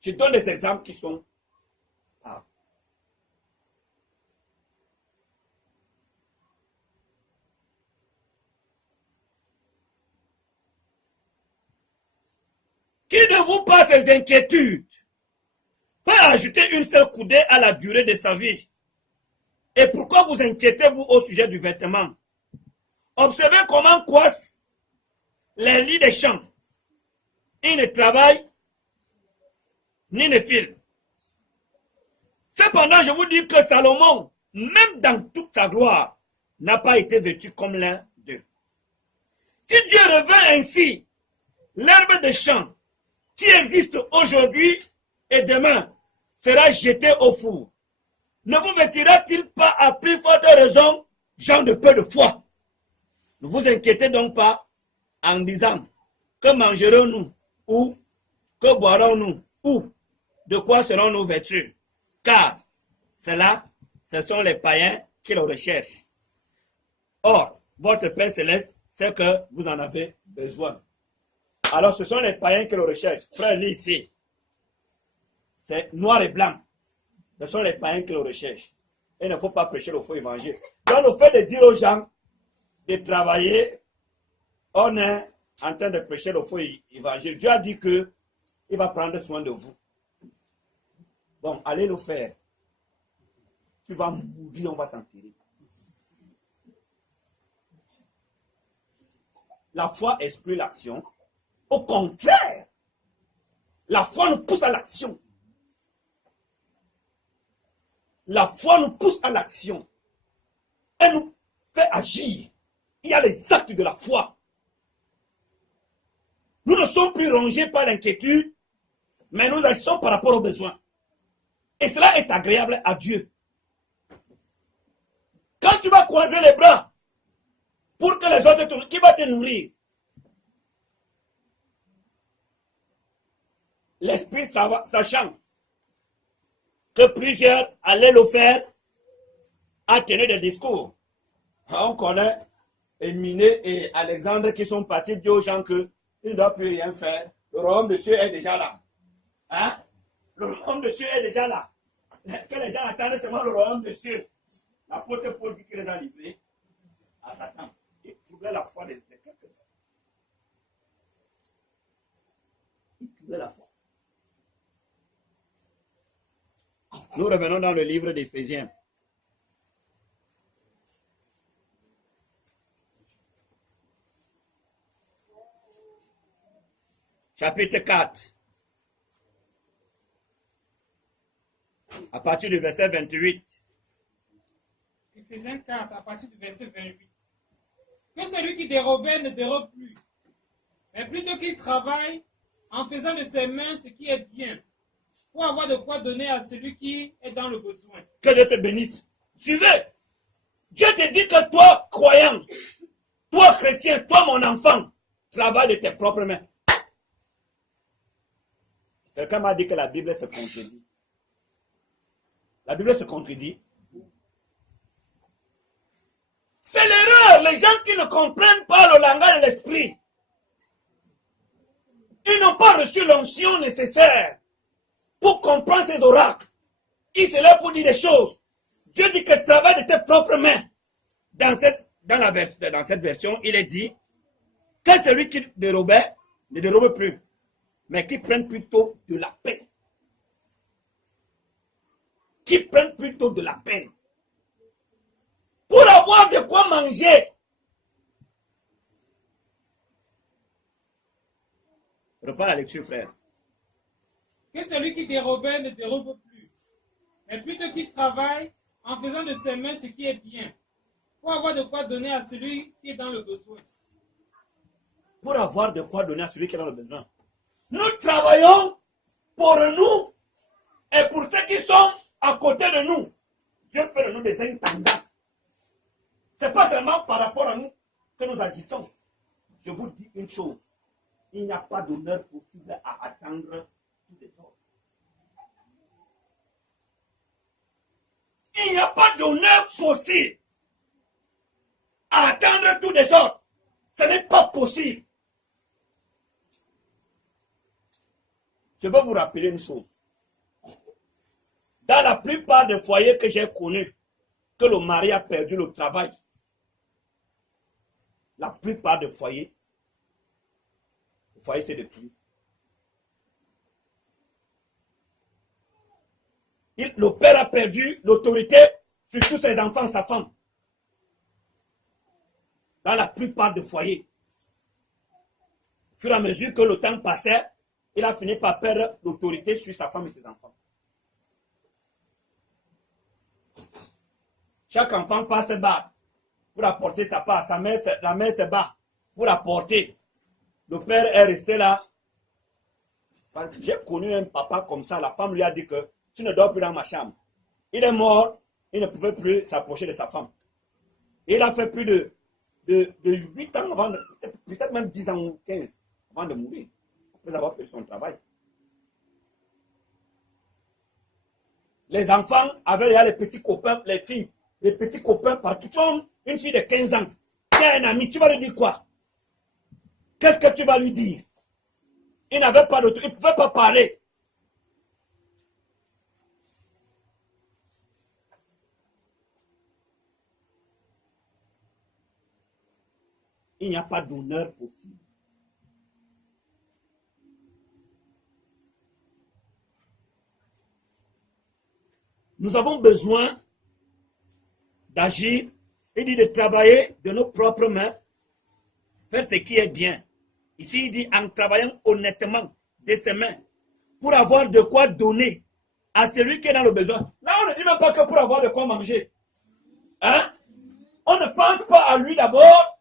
Je donne des exemples qui sont... Qui de vous pas ces inquiétudes peut ajouter une seule coudée à la durée de sa vie? Et pourquoi vous inquiétez-vous au sujet du vêtement? Observez comment croissent les lits des champs. Ils ne travaillent ni ne filent. Cependant, je vous dis que Salomon, même dans toute sa gloire, n'a pas été vêtu comme l'un d'eux. Si Dieu revint ainsi, l'herbe des champs qui existe aujourd'hui et demain sera jetée au four, ne vous vêtira-t-il pas à plus forte raison, gens de peu de foi? Ne vous inquiétez donc pas en disant que mangerons-nous ou que boirons-nous ou de quoi serons-nous vêtus? Car cela, ce sont les païens qui le recherchent. Or, votre Père Céleste sait que vous en avez besoin. Alors ce sont les païens qui le recherchent. Frère, lis ici. C'est noir et blanc. Ce sont les païens qui le recherchent. Et il ne faut pas prêcher le faux évangile. Donc le fait de dire aux gens de travailler, on est en train de prêcher le faux évangile. Dieu a dit que il va prendre soin de vous. Bon, allez le faire. Tu vas mourir, on va t'enterrer. La foi exclut l'action. Au contraire, la foi nous pousse à l'action. La foi nous pousse à l'action. Elle nous fait agir. Il y a les actes de la foi. Nous ne sommes plus rongés par l'inquiétude, mais nous agissons par rapport aux besoins. Et cela est agréable à Dieu. Quand tu vas croiser les bras pour que les autres te nourrissent, qui va te nourrir? L'esprit sachant que plusieurs allaient le faire à tenir des discours. On connaît Éminé et Alexandre qui sont partis dire aux gens qu'ils ne doivent plus rien faire. Le royaume de Dieu est déjà là. Hein? Le royaume de Dieu est déjà là. Que les gens attendent seulement le royaume de Dieu. L'apôtre Paul dit qu'il les a livrés à Satan. Il troublait la foi des quelques-uns. Il troublait la foi. Nous revenons dans le livre d'Éphésiens. Chapitre 4. À partir du verset 28. Éphésiens 4, à partir du verset 28. Que celui qui dérobait ne dérobe plus, mais plutôt qu'il travaille en faisant de ses mains ce qui est bien, pour avoir de quoi donner à celui qui est dans le besoin. Que Dieu te bénisse. Suivez. Dieu te dit que toi, croyant, toi, chrétien, toi, mon enfant, travaille de tes propres mains. Quelqu'un m'a dit que la Bible se contredit. La Bible se contredit. C'est l'erreur. Les gens qui ne comprennent pas le langage de l'esprit, ils n'ont pas reçu l'onction nécessaire pour comprendre ces oracles. Ils sont là pour dire des choses. Dieu dit que travaille de tes propres mains. Dans cette version, il est dit que celui qui dérobait ne dérobe plus, mais qui prenne plutôt de la peine. Qui prenne plutôt de la peine. Pour avoir de quoi manger. Reprends la lecture, frère. Que celui qui dérobait ne dérobe plus, mais plutôt qu'il travaille en faisant de ses mains ce qui est bien, pour avoir de quoi donner à celui qui est dans le besoin. Pour avoir de quoi donner à celui qui est dans le besoin. Nous travaillons pour nous et pour ceux qui sont à côté de nous. Dieu fait de nous des intendants. Ce n'est pas seulement par rapport à nous que nous agissons. Je vous dis une chose. Il n'y a pas d'honneur possible à attendre tous les autres. Il n'y a pas d'honneur possible à attendre tous les autres. Ce n'est pas possible. Je veux vous rappeler une chose. Dans la plupart des foyers que j'ai connus, que le mari a perdu le travail, la plupart des foyers, le foyer s'est détruit. Le père a perdu l'autorité sur tous ses enfants, sa femme. Dans la plupart des foyers. Au fur et à mesure que le temps passait, il a fini par perdre l'autorité sur sa femme et ses enfants. Chaque enfant passe se battre pour apporter sa part. La mère se bat pour apporter. Le père est resté là. J'ai connu un papa comme ça. La femme lui a dit que tu ne dors plus dans ma chambre. Il est mort. Il ne pouvait plus s'approcher de sa femme. Et il a fait plus de 8 ans avant, peut-être même 10 ans ou 15 avant de mourir. Après avoir perdu son travail. Les enfants avaient les petits copains, les filles, les petits copains partout. Une fille de 15 ans tient un ami, tu vas lui dire quoi? Qu'est-ce que tu vas lui dire? Il n'avait pas d'autorité, il ne pouvait pas parler. Il n'y a pas d'honneur possible. Nous avons besoin d'agir, il dit de travailler de nos propres mains, faire ce qui est bien. Ici, il dit en travaillant honnêtement de ses mains, pour avoir de quoi donner à celui qui est dans le besoin. Là, on ne dit même pas que pour avoir de quoi manger. Hein? On ne pense pas à lui d'abord,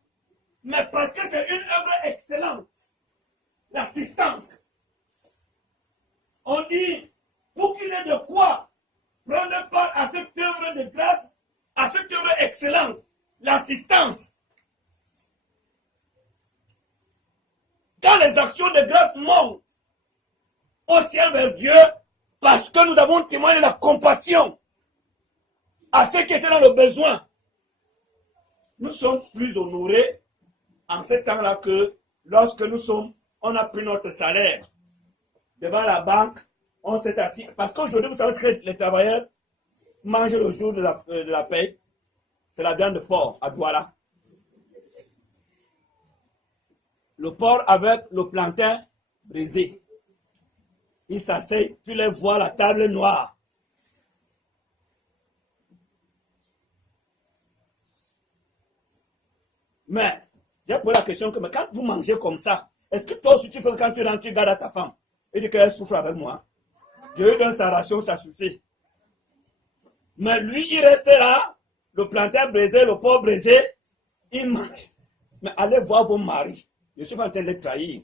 mais parce que c'est une œuvre excellente. L'assistance. On dit, pour qu'il ait de quoi prendre part à cette œuvre de grâce, à cette œuvre excellente, l'assistance. Quand les actions de grâce montent au ciel vers Dieu, parce que nous avons témoigné la compassion à ceux qui étaient dans le besoin, nous sommes plus honorés en ce temps-là que lorsque on a pris notre salaire devant la banque, on s'est assis. Parce qu'aujourd'hui, vous savez ce que les travailleurs mangent le jour de la paie, c'est la viande de porc à Douala. Le porc avec le plantain brisé. Ils s'asseyent, tu les vois la table noire. Mais, j'ai posé la question que, mais quand vous mangez comme ça, est-ce que toi aussi tu fais quand tu rentres, tu gardes à ta femme et dis qu'elle souffre avec moi? Je lui donne sa ration, ça suffit. Mais lui, il reste là, le plantain brisé, le porc brisé, il mange. Mais allez voir vos maris. Je suis pas en train de les trahir.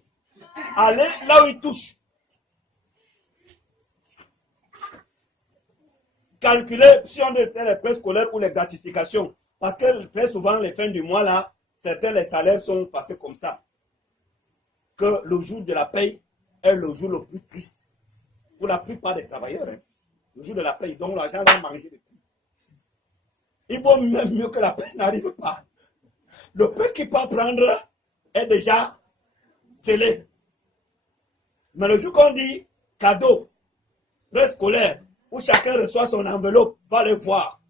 Allez là où ils touchent. Calculez si on était les frais scolaires ou les gratifications. Parce que très souvent, les fins du mois, là, certains les salaires sont passés comme ça. Que le jour de la paye est le jour le plus triste. Pour la plupart des travailleurs. Hein. Le jour de la paye, donc l'argent va manger le plus. Il vaut même mieux que la paye n'arrive pas. Le peu qu'il peut prendre est déjà scellé. Mais le jour qu'on dit cadeau, frais scolaire, où chacun reçoit son enveloppe, va le voir.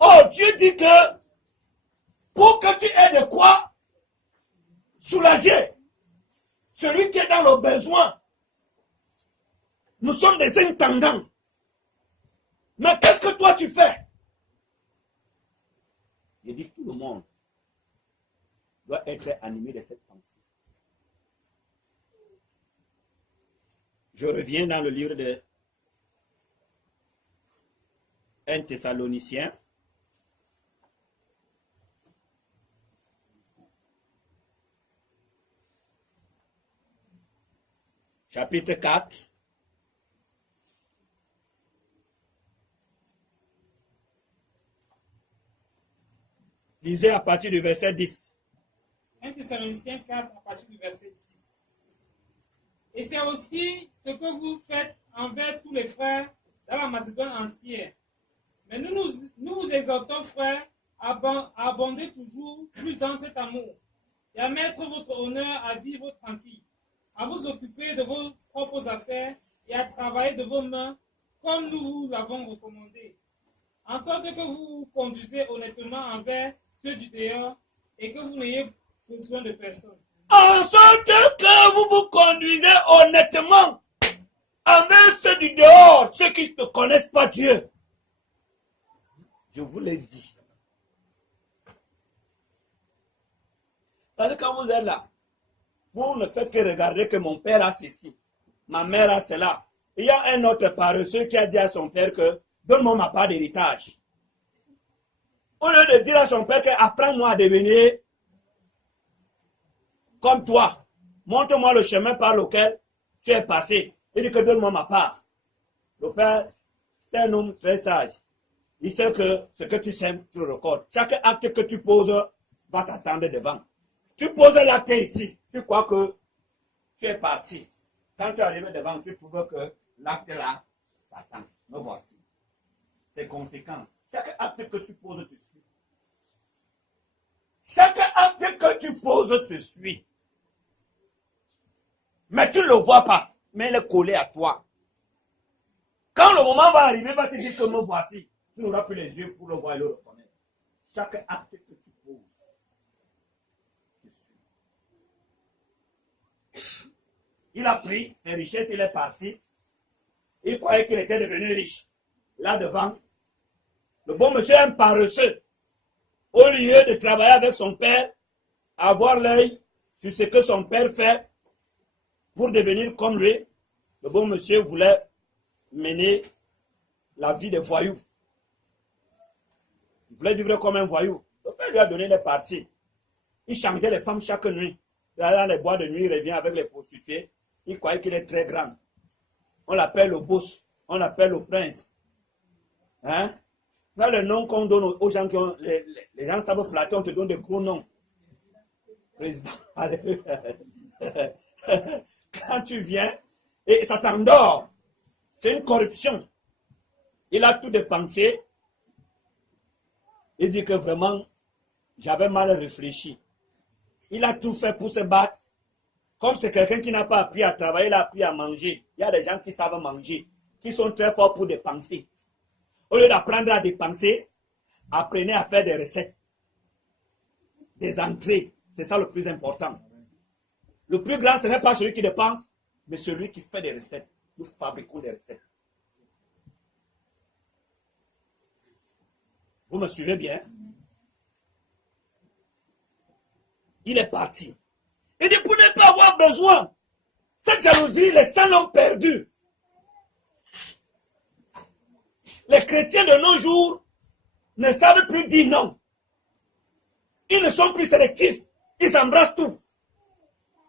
Oh, Dieu dit que pour que tu aies de quoi soulager celui qui est dans le besoin, nous sommes des intendants. Mais qu'est-ce que toi tu fais? Je dis que tout le monde doit être animé de cette pensée. Je reviens dans le livre de 1 Thessaloniciens. Chapitre 4. Lisez à partir du verset 10. 1 Thessaloniciens 4 à partir du verset 10. Et c'est aussi ce que vous faites envers tous les frères dans la Macédoine entière. Mais nous vous exhortons, frères, à abonder toujours plus dans cet amour et à mettre votre honneur à vivre tranquille, à vous occuper de vos propres affaires et à travailler de vos mains comme nous vous l'avons recommandé, en sorte que vous vous conduisez honnêtement envers ceux du dehors et que vous n'ayez besoin de personne. En sorte que vous vous conduisez honnêtement envers ceux du dehors, ceux qui ne connaissent pas Dieu. Je vous l'ai dit. Parce que quand vous êtes là, vous ne faites que regarder que mon père a ceci, ma mère a cela. Il y a un autre paresseux qui a dit à son père que donne-moi ma part d'héritage. Au lieu de dire à son père que apprends-moi à devenir comme toi, montre-moi le chemin par lequel tu es passé. Il dit que donne-moi ma part. Le père, c'est un homme très sage. Il sait que ce que tu sèmes, tu le recordes. Chaque acte que tu poses va t'attendre devant. Tu poses l'acte ici, tu crois que tu es parti. Quand tu arrives devant, tu trouves que l'acte là t'attend. Me voici. Ses conséquences. Chaque acte que tu poses, tu suis. chose te suit. Mais tu ne le vois pas, mais elle est collée à toi. Quand le moment va arriver, il va te dire que me voici. Tu n'auras plus les yeux pour le voir et le reconnaître. Chaque acte que tu poses te suit. Il a pris ses richesses, il est parti. Il croyait qu'il était devenu riche. Là devant, le bon monsieur est un paresseux. Au lieu de travailler avec son père, avoir l'œil sur ce que son père fait pour devenir comme lui, le bon monsieur voulait mener la vie de voyou. Il voulait vivre comme un voyou. Le père lui a donné les parties. Il changeait les femmes chaque nuit. Là, dans les bois de nuit, il revient avec les prostituées. Il croyait qu'il est très grand. On l'appelle le boss. On l'appelle le prince. Hein? Là, le nom qu'on donne aux gens qui ont... Les gens savent flatter, on te donne des gros noms. Président. Quand tu viens, et ça t'endort. C'est une corruption. Il a tout dépensé. Il dit que vraiment, j'avais mal réfléchi. Il a tout fait pour se battre. Comme c'est quelqu'un qui n'a pas appris à travailler, il a appris à manger. Il y a des gens qui savent manger, qui sont très forts pour dépenser. Au lieu d'apprendre à dépenser, apprenez à faire des recettes, des entrées. C'est ça le plus important. Le plus grand, ce n'est pas celui qui dépense, mais celui qui fait des recettes. Nous fabriquons des recettes. Vous me suivez bien? Il est parti. Il dit, pour ne pas avoir besoin, cette jalousie, les saints l'ont perdu. Les chrétiens de nos jours ne savent plus dire non. Ils ne sont plus sélectifs. Ils embrassent tout.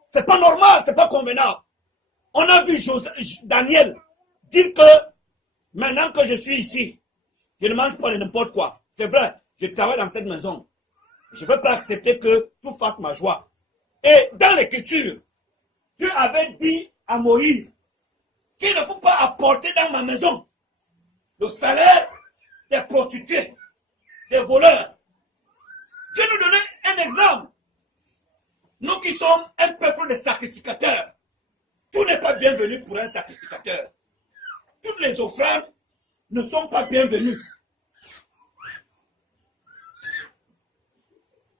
C'est pas normal, c'est pas convenable. On a vu Daniel dire que maintenant que je suis ici, je ne mange pas de n'importe quoi. C'est vrai, je travaille dans cette maison. Je ne veux pas accepter que tout fasse ma joie. Et dans l'écriture, Dieu avait dit à Moïse qu'il ne faut pas apporter dans ma maison le salaire des prostituées, des voleurs. Dieu nous donnait un exemple. Nous qui sommes un peuple de sacrificateurs, tout n'est pas bienvenu pour un sacrificateur. Toutes les offrandes ne sont pas bienvenues.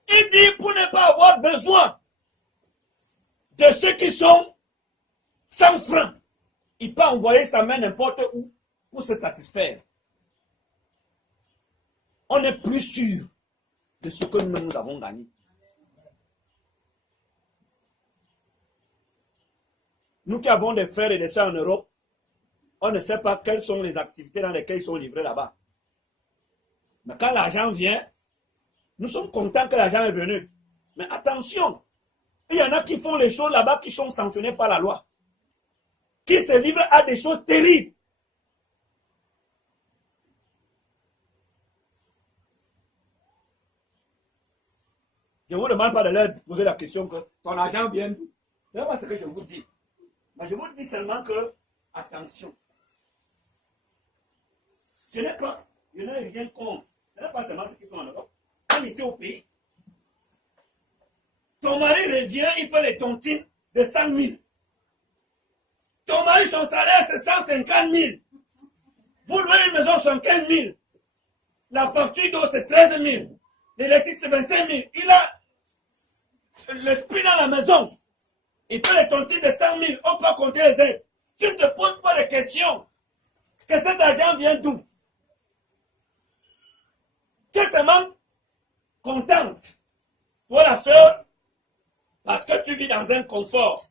Il dit pour ne pas avoir besoin de ceux qui sont sans frein. Il peut envoyer sa main n'importe où pour se satisfaire. On n'est plus sûr de ce que nous avons gagné. Nous qui avons des frères et des sœurs en Europe, on ne sait pas quelles sont les activités dans lesquelles ils sont livrés là-bas. Mais quand l'argent vient, nous sommes contents que l'argent est venu. Mais attention, il y en a qui font les choses là-bas qui sont sanctionnées par la loi. Qui se livrent à des choses terribles. Je ne vous demande pas de leur poser la question que ton argent vient d'où. Ce n'est pas ce que je vous dis. Mais je vous dis seulement que, attention. Je n'ai rien contre. Ce n'est pas seulement ceux qui sont en Europe. Même ici au pays. Ton mari revient, il fait les tontines de 100 000. Ton mari, son salaire, c'est 150 000. Vous louez une maison, 115 000. La facture d'eau, c'est 13 000. L'électricité, c'est 25 000. Il a l'esprit dans la maison. Il fait les tontines de 100 000. On peut compter les aides. Tu ne te poses pas de questions. Que cet argent vient d'où? Que ça manque contente. Toi, la sœur, parce que tu vis dans un confort.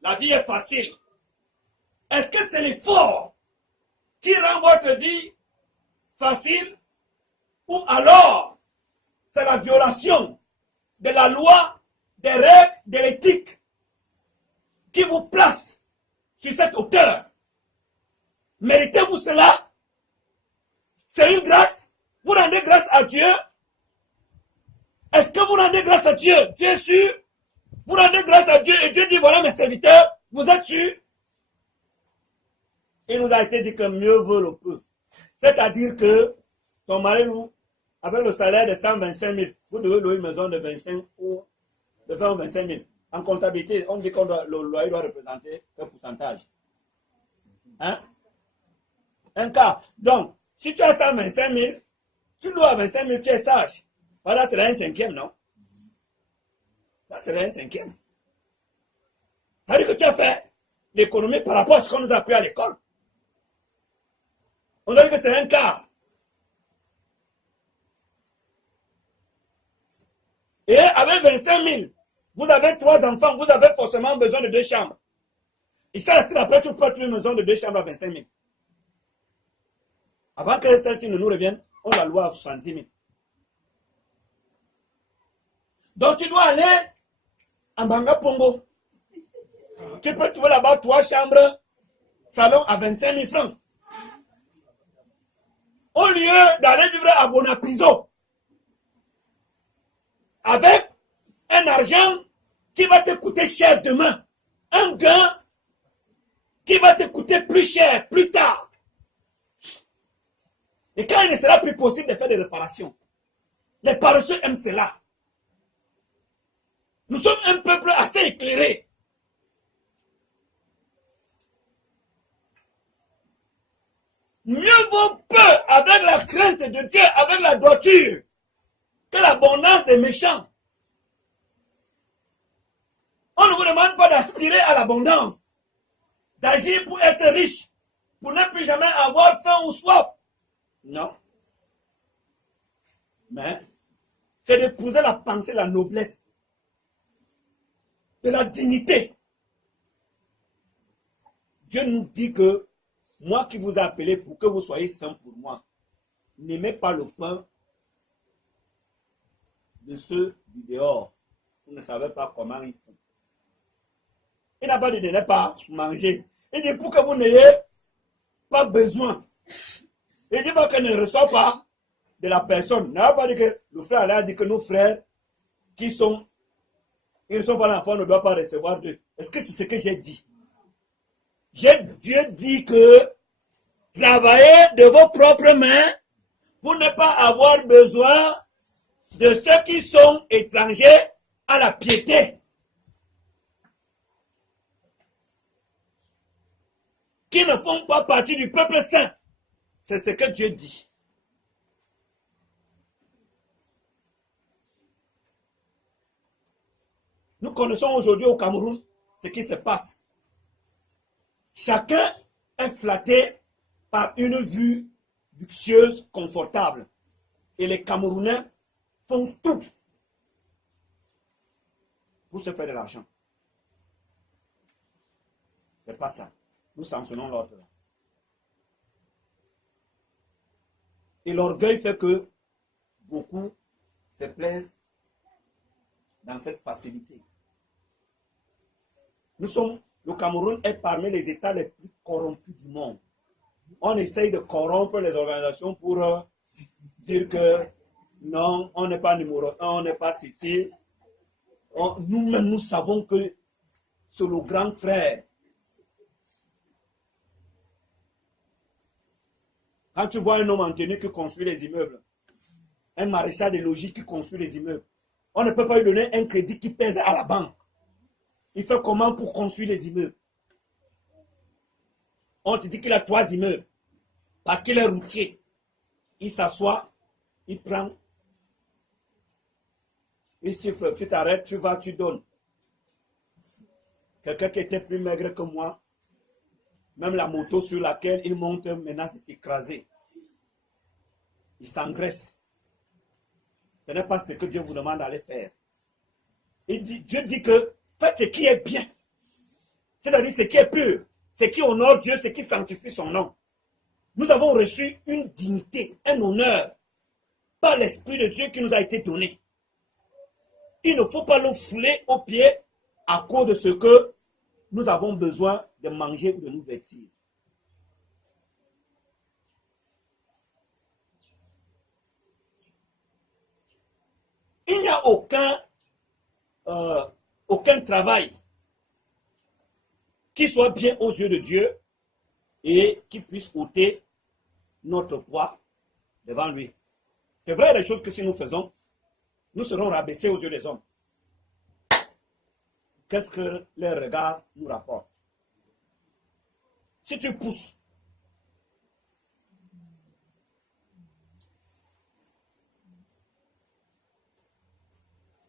La vie est facile. Est-ce que c'est l'effort qui rend votre vie facile? Ou alors, c'est la violation de la loi, des règles, de l'éthique qui vous place sur cette hauteur? Méritez-vous cela? C'est une grâce? Vous rendez grâce à Dieu? Est-ce que vous rendez grâce à Dieu? Dieu est sûr? Vous rendez grâce à Dieu et Dieu dit voilà mes serviteurs, vous êtes sûr? Il nous a été dit que mieux vaut le peu. C'est-à-dire que ton mari, avec le salaire de 125 000, vous devez louer une maison de 25 ou de faire 25 000. En comptabilité, on dit que le loyer doit représenter quel pourcentage? Hein? Un quart. Donc, si tu as 125 000, tu loues à 25 000, tu es sage. Voilà, c'est là un cinquième, non? Là, c'est là un cinquième. Ça veut dire que tu as fait l'économie par rapport à ce qu'on nous a appris à l'école. On a dit que c'est un quart. Et avec 25 000, vous avez 3 enfants, vous avez forcément besoin de 2 chambres. Et ça, c'est après, tu peux une maison de 2 chambres à 25 000. Avant que celle-ci ne nous revienne, on la loue à 70 000. Donc tu dois aller à Banga Pongo. Tu peux trouver là-bas 3 chambres, salon à 25 000 francs. Au lieu d'aller vivre à Bonapiso, avec un argent qui va te coûter cher demain, un gain qui va te coûter plus cher plus tard. Et quand il ne sera plus possible de faire des réparations, les paresseux aiment cela. Nous sommes un peuple assez éclairé. Mieux vaut peu avec la crainte de Dieu, avec la droiture, que l'abondance des méchants. On ne vous demande pas d'aspirer à l'abondance, d'agir pour être riche, pour ne plus jamais avoir faim ou soif. Non. Mais c'est d'épouser la pensée, la noblesse, de la dignité. Dieu nous dit que moi qui vous ai appelé pour que vous soyez saints pour moi, n'aimez pas le pain de ceux du dehors. Vous ne savez pas comment ils font. Il n'a pas dit de ne pas manger. Il dit pour que vous n'ayez pas besoin. Il dit pas que ne reçoit pas de la personne. Il n'a pas dit que le frère a dit que nos frères qui sont, ils ne sont pas l'enfant, ne doivent pas recevoir d'eux. Est-ce que c'est ce que j'ai dit? Dieu dit que travaillez de vos propres mains pour ne pas avoir besoin de ceux qui sont étrangers à la piété, qui ne font pas partie du peuple saint. C'est ce que Dieu dit. Nous connaissons aujourd'hui au Cameroun ce qui se passe. Chacun est flatté par une vue luxueuse, confortable. Et les Camerounais font tout pour se faire de l'argent. C'est pas ça. Nous sanctionnons l'autre. Et l'orgueil fait que beaucoup se plaisent dans cette facilité. Le Cameroun est parmi les États les plus corrompus du monde. On essaye de corrompre les organisations pour dire que non, on n'est pas numéro 1, on n'est pas ceci. Nous-mêmes, nous savons que c'est le grand frère. Quand tu vois un homme en tenue qui construit les immeubles, un maréchal des logis qui construit les immeubles, on ne peut pas lui donner un crédit qui pèse à la banque. Il fait comment pour construire les immeubles? On te dit qu'il a 3 immeubles. Parce qu'il est routier. Il s'assoit, il prend, il siffle, tu t'arrêtes, tu vas, tu donnes. Quelqu'un qui était plus maigre que moi, même la moto sur laquelle il monte menace de s'écraser. Il s'engraisse. Ce n'est pas ce que Dieu vous demande d'aller faire. Dieu dit que faites ce qui est bien. C'est-à-dire ce qui est pur, ce qui honore Dieu, ce qui sanctifie son nom. Nous avons reçu une dignité, un honneur, par l'Esprit de Dieu qui nous a été donné. Il ne faut pas le fouler aux pieds à cause de ce que nous avons besoin de manger ou de nous vêtir. Il n'y a aucun travail qui soit bien aux yeux de Dieu et qui puisse ôter notre poids devant lui. C'est vrai les choses que si nous faisons, nous serons rabaissés aux yeux des hommes. qu'est-ce que les regards nous rapportent? Si tu pousses,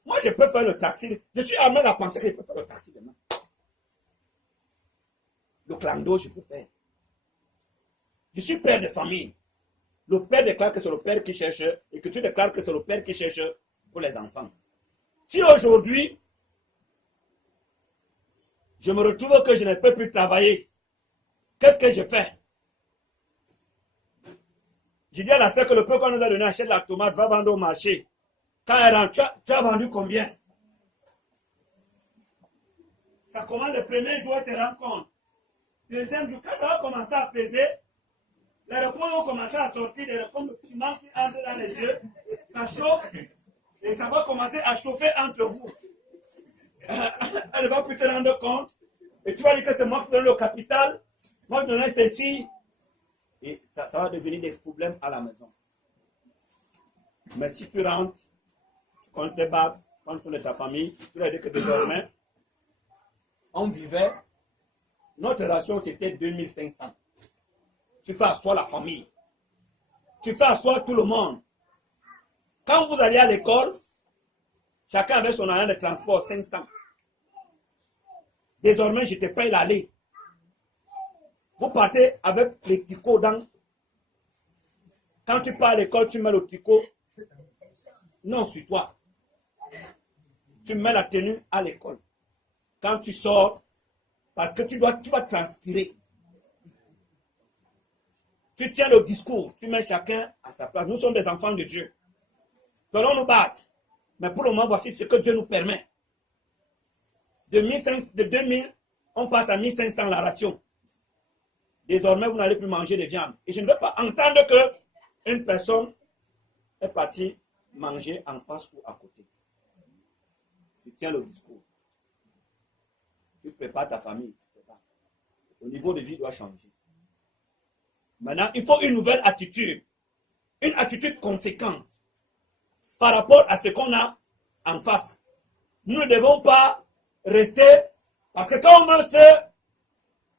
moi je peux faire le taxi. Je suis amené à penser que je peux faire le taxi demain. Le clando, je peux faire. Je suis père de famille. Le père déclare que c'est le père qui cherche et que tu déclares que c'est le père qui cherche pour les enfants. Si aujourd'hui, je me retrouve que je ne peux plus travailler, qu'est-ce que je fais? Je dis à la sœur que le peu qu'on nous a donné, achète la tomate, va vendre au marché. Quand elle rentre, tu as vendu combien? Ça commence le premier jour, tu te rends compte. Deuxième jour, quand ça va commencer à peser, les réponses vont commencer à sortir, les réponses de piment qui entrent dans les yeux, ça chauffe et ça va commencer à chauffer entre vous. Elle ne va plus te rendre compte et tu vas dire que c'est moi qui donne le capital, moi qui donne ceci et ça va devenir des problèmes à la maison. Mais si tu rentres, tu comptes te battre, quand tu es ta famille, tu vas dire que désormais, on vivait, notre ration c'était 2500. Tu fais asseoir la famille. Tu fais asseoir tout le monde. Quand vous allez à l'école, chacun avait son argent de transport, 500. Désormais, je te paye l'aller. Vous partez avec les ticots dans. Quand tu pars à l'école, tu mets le ticot. Non, sur toi. Tu mets la tenue à l'école. Quand tu sors, parce que tu vas transpirer. Tu tiens le discours, tu mets chacun à sa place. Nous sommes des enfants de Dieu. Allons nous battre. Mais pour le moment, voici ce que Dieu nous permet. De 2000, on passe à 1500 la ration. Désormais, vous n'allez plus manger de viande. Et je ne veux pas entendre qu'une personne est partie manger en face ou à côté. Tu tiens le discours. Tu prépares ta famille. Le niveau de vie doit changer. Maintenant, il faut une nouvelle attitude. Une attitude conséquente par rapport à ce qu'on a en face. Nous ne devons pas rester, parce que quand on veut se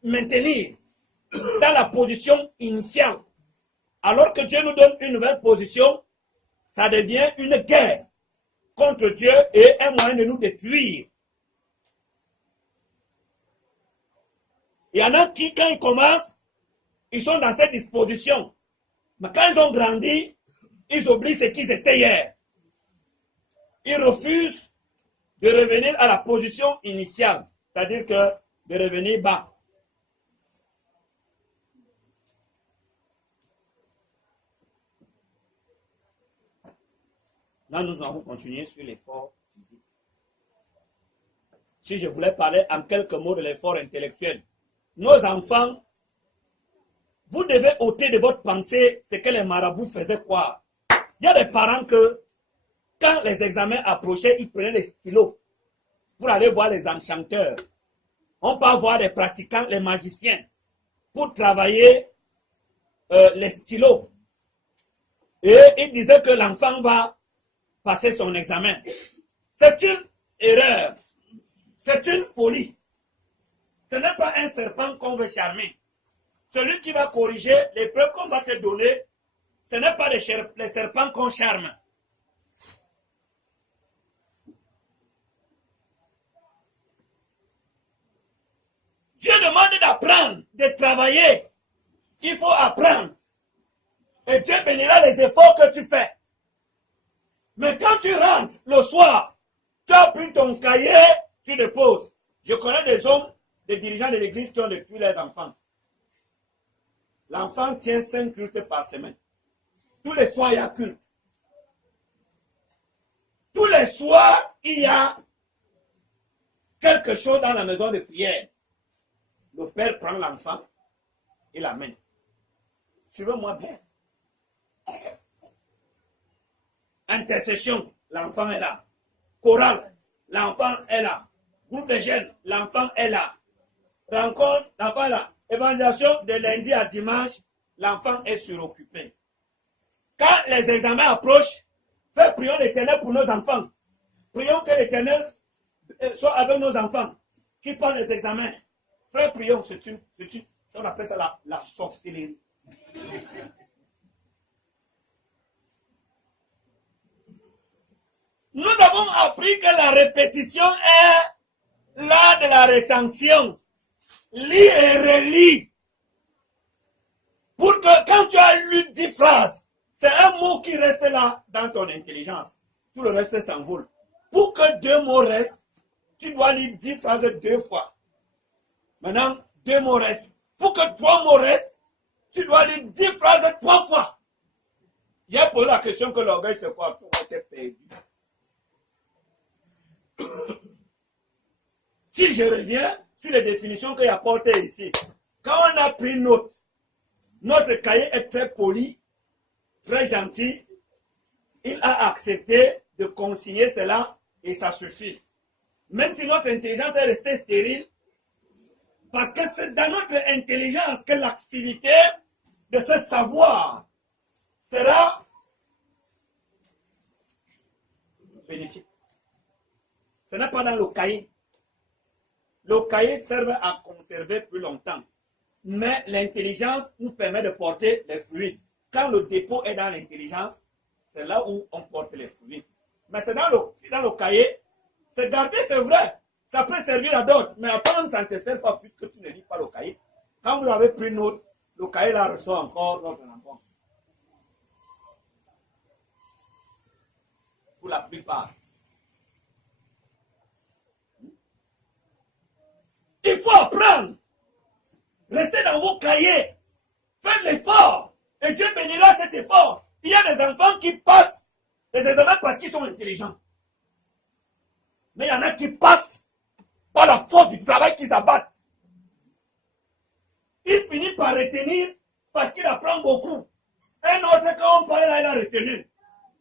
maintenir dans la position initiale, alors que Dieu nous donne une nouvelle position, ça devient une guerre contre Dieu et un moyen de nous détruire. Il y en a qui, quand ils commencent, ils sont dans cette disposition. Mais quand ils ont grandi, ils oublient ce qu'ils étaient hier. Ils refusent de revenir à la position initiale, c'est-à-dire que de revenir bas. Là, nous allons continuer sur l'effort physique. Si je voulais parler en quelques mots de l'effort intellectuel, nos enfants, vous devez ôter de votre pensée ce que les marabouts faisaient croire. Il y a des parents que, quand les examens approchaient, ils prenaient les stylos pour aller voir les enchanteurs. On peut voir les pratiquants, les magiciens, pour travailler les stylos. Et ils disaient que l'enfant va passer son examen. C'est une erreur. C'est une folie. Ce n'est pas un serpent qu'on veut charmer. Celui qui va corriger les preuves qu'on va te donner, ce n'est pas les serpents qu'on charme. Dieu demande d'apprendre, de travailler. Il faut apprendre. Et Dieu bénira les efforts que tu fais. Mais quand tu rentres le soir, tu as pris ton cahier, tu déposes. Je connais des hommes, des dirigeants de l'église qui ont tué les enfants. L'enfant tient 5 cultes par semaine. Tous les soirs, il y a culte. Tous les soirs, il y a quelque chose dans la maison de prière. Le père prend l'enfant et l'amène. Suivez-moi bien. Intercession, l'enfant est là. Chorale, l'enfant est là. Groupe de jeunes, l'enfant est là. Rencontre, l'enfant est là. Évangélisation de lundi à dimanche, l'enfant est suroccupé. Quand les examens approchent, prions l'Éternel pour nos enfants. Prions que l'Éternel soit avec nos enfants. qui passe les examens. Frère Prion, on appelle ça la sorcellerie. Nous avons appris que la répétition est l'art de la rétention. Lis et relis. Pour que quand tu as lu 10 phrases, c'est un mot qui reste là dans ton intelligence. Tout le reste s'envole. Pour que 2 mots restent, tu dois lire 10 phrases 2 fois. Maintenant, 2 mots restent. Pour que 3 mots restent, tu dois lire 10 phrases 3 fois. J'ai posé la question que l'orgueil c'est quoi? Tout était perdu. Si je reviens sur les définitions qu'il a apportées ici, quand on a pris note, notre cahier est très poli, très gentil. Il a accepté de consigner cela et ça suffit. Même si notre intelligence est restée stérile, parce que c'est dans notre intelligence que l'activité de ce savoir sera bénéfique. Ce n'est pas dans le cahier. Le cahier sert à conserver plus longtemps. Mais l'intelligence nous permet de porter les fruits. Quand le dépôt est dans l'intelligence, c'est là où on porte les fruits. Mais c'est dans le cahier, c'est gardé, c'est vrai. Ça peut servir à d'autres. Mais attends, ça ne te sert pas puisque tu ne lis pas le cahier. Quand vous avez pris note, le cahier là reçoit encore notre rencontre. Pour la plupart. Il faut apprendre. Restez dans vos cahiers. Faites l'effort. Et Dieu bénira cet effort. Il y a des enfants qui passent les examens parce qu'ils sont intelligents. Mais il y en a qui passent par la force du travail qu'ils abattent. Il finit par retenir parce qu'il apprend beaucoup. Un autre, quand on parle là, il a retenu.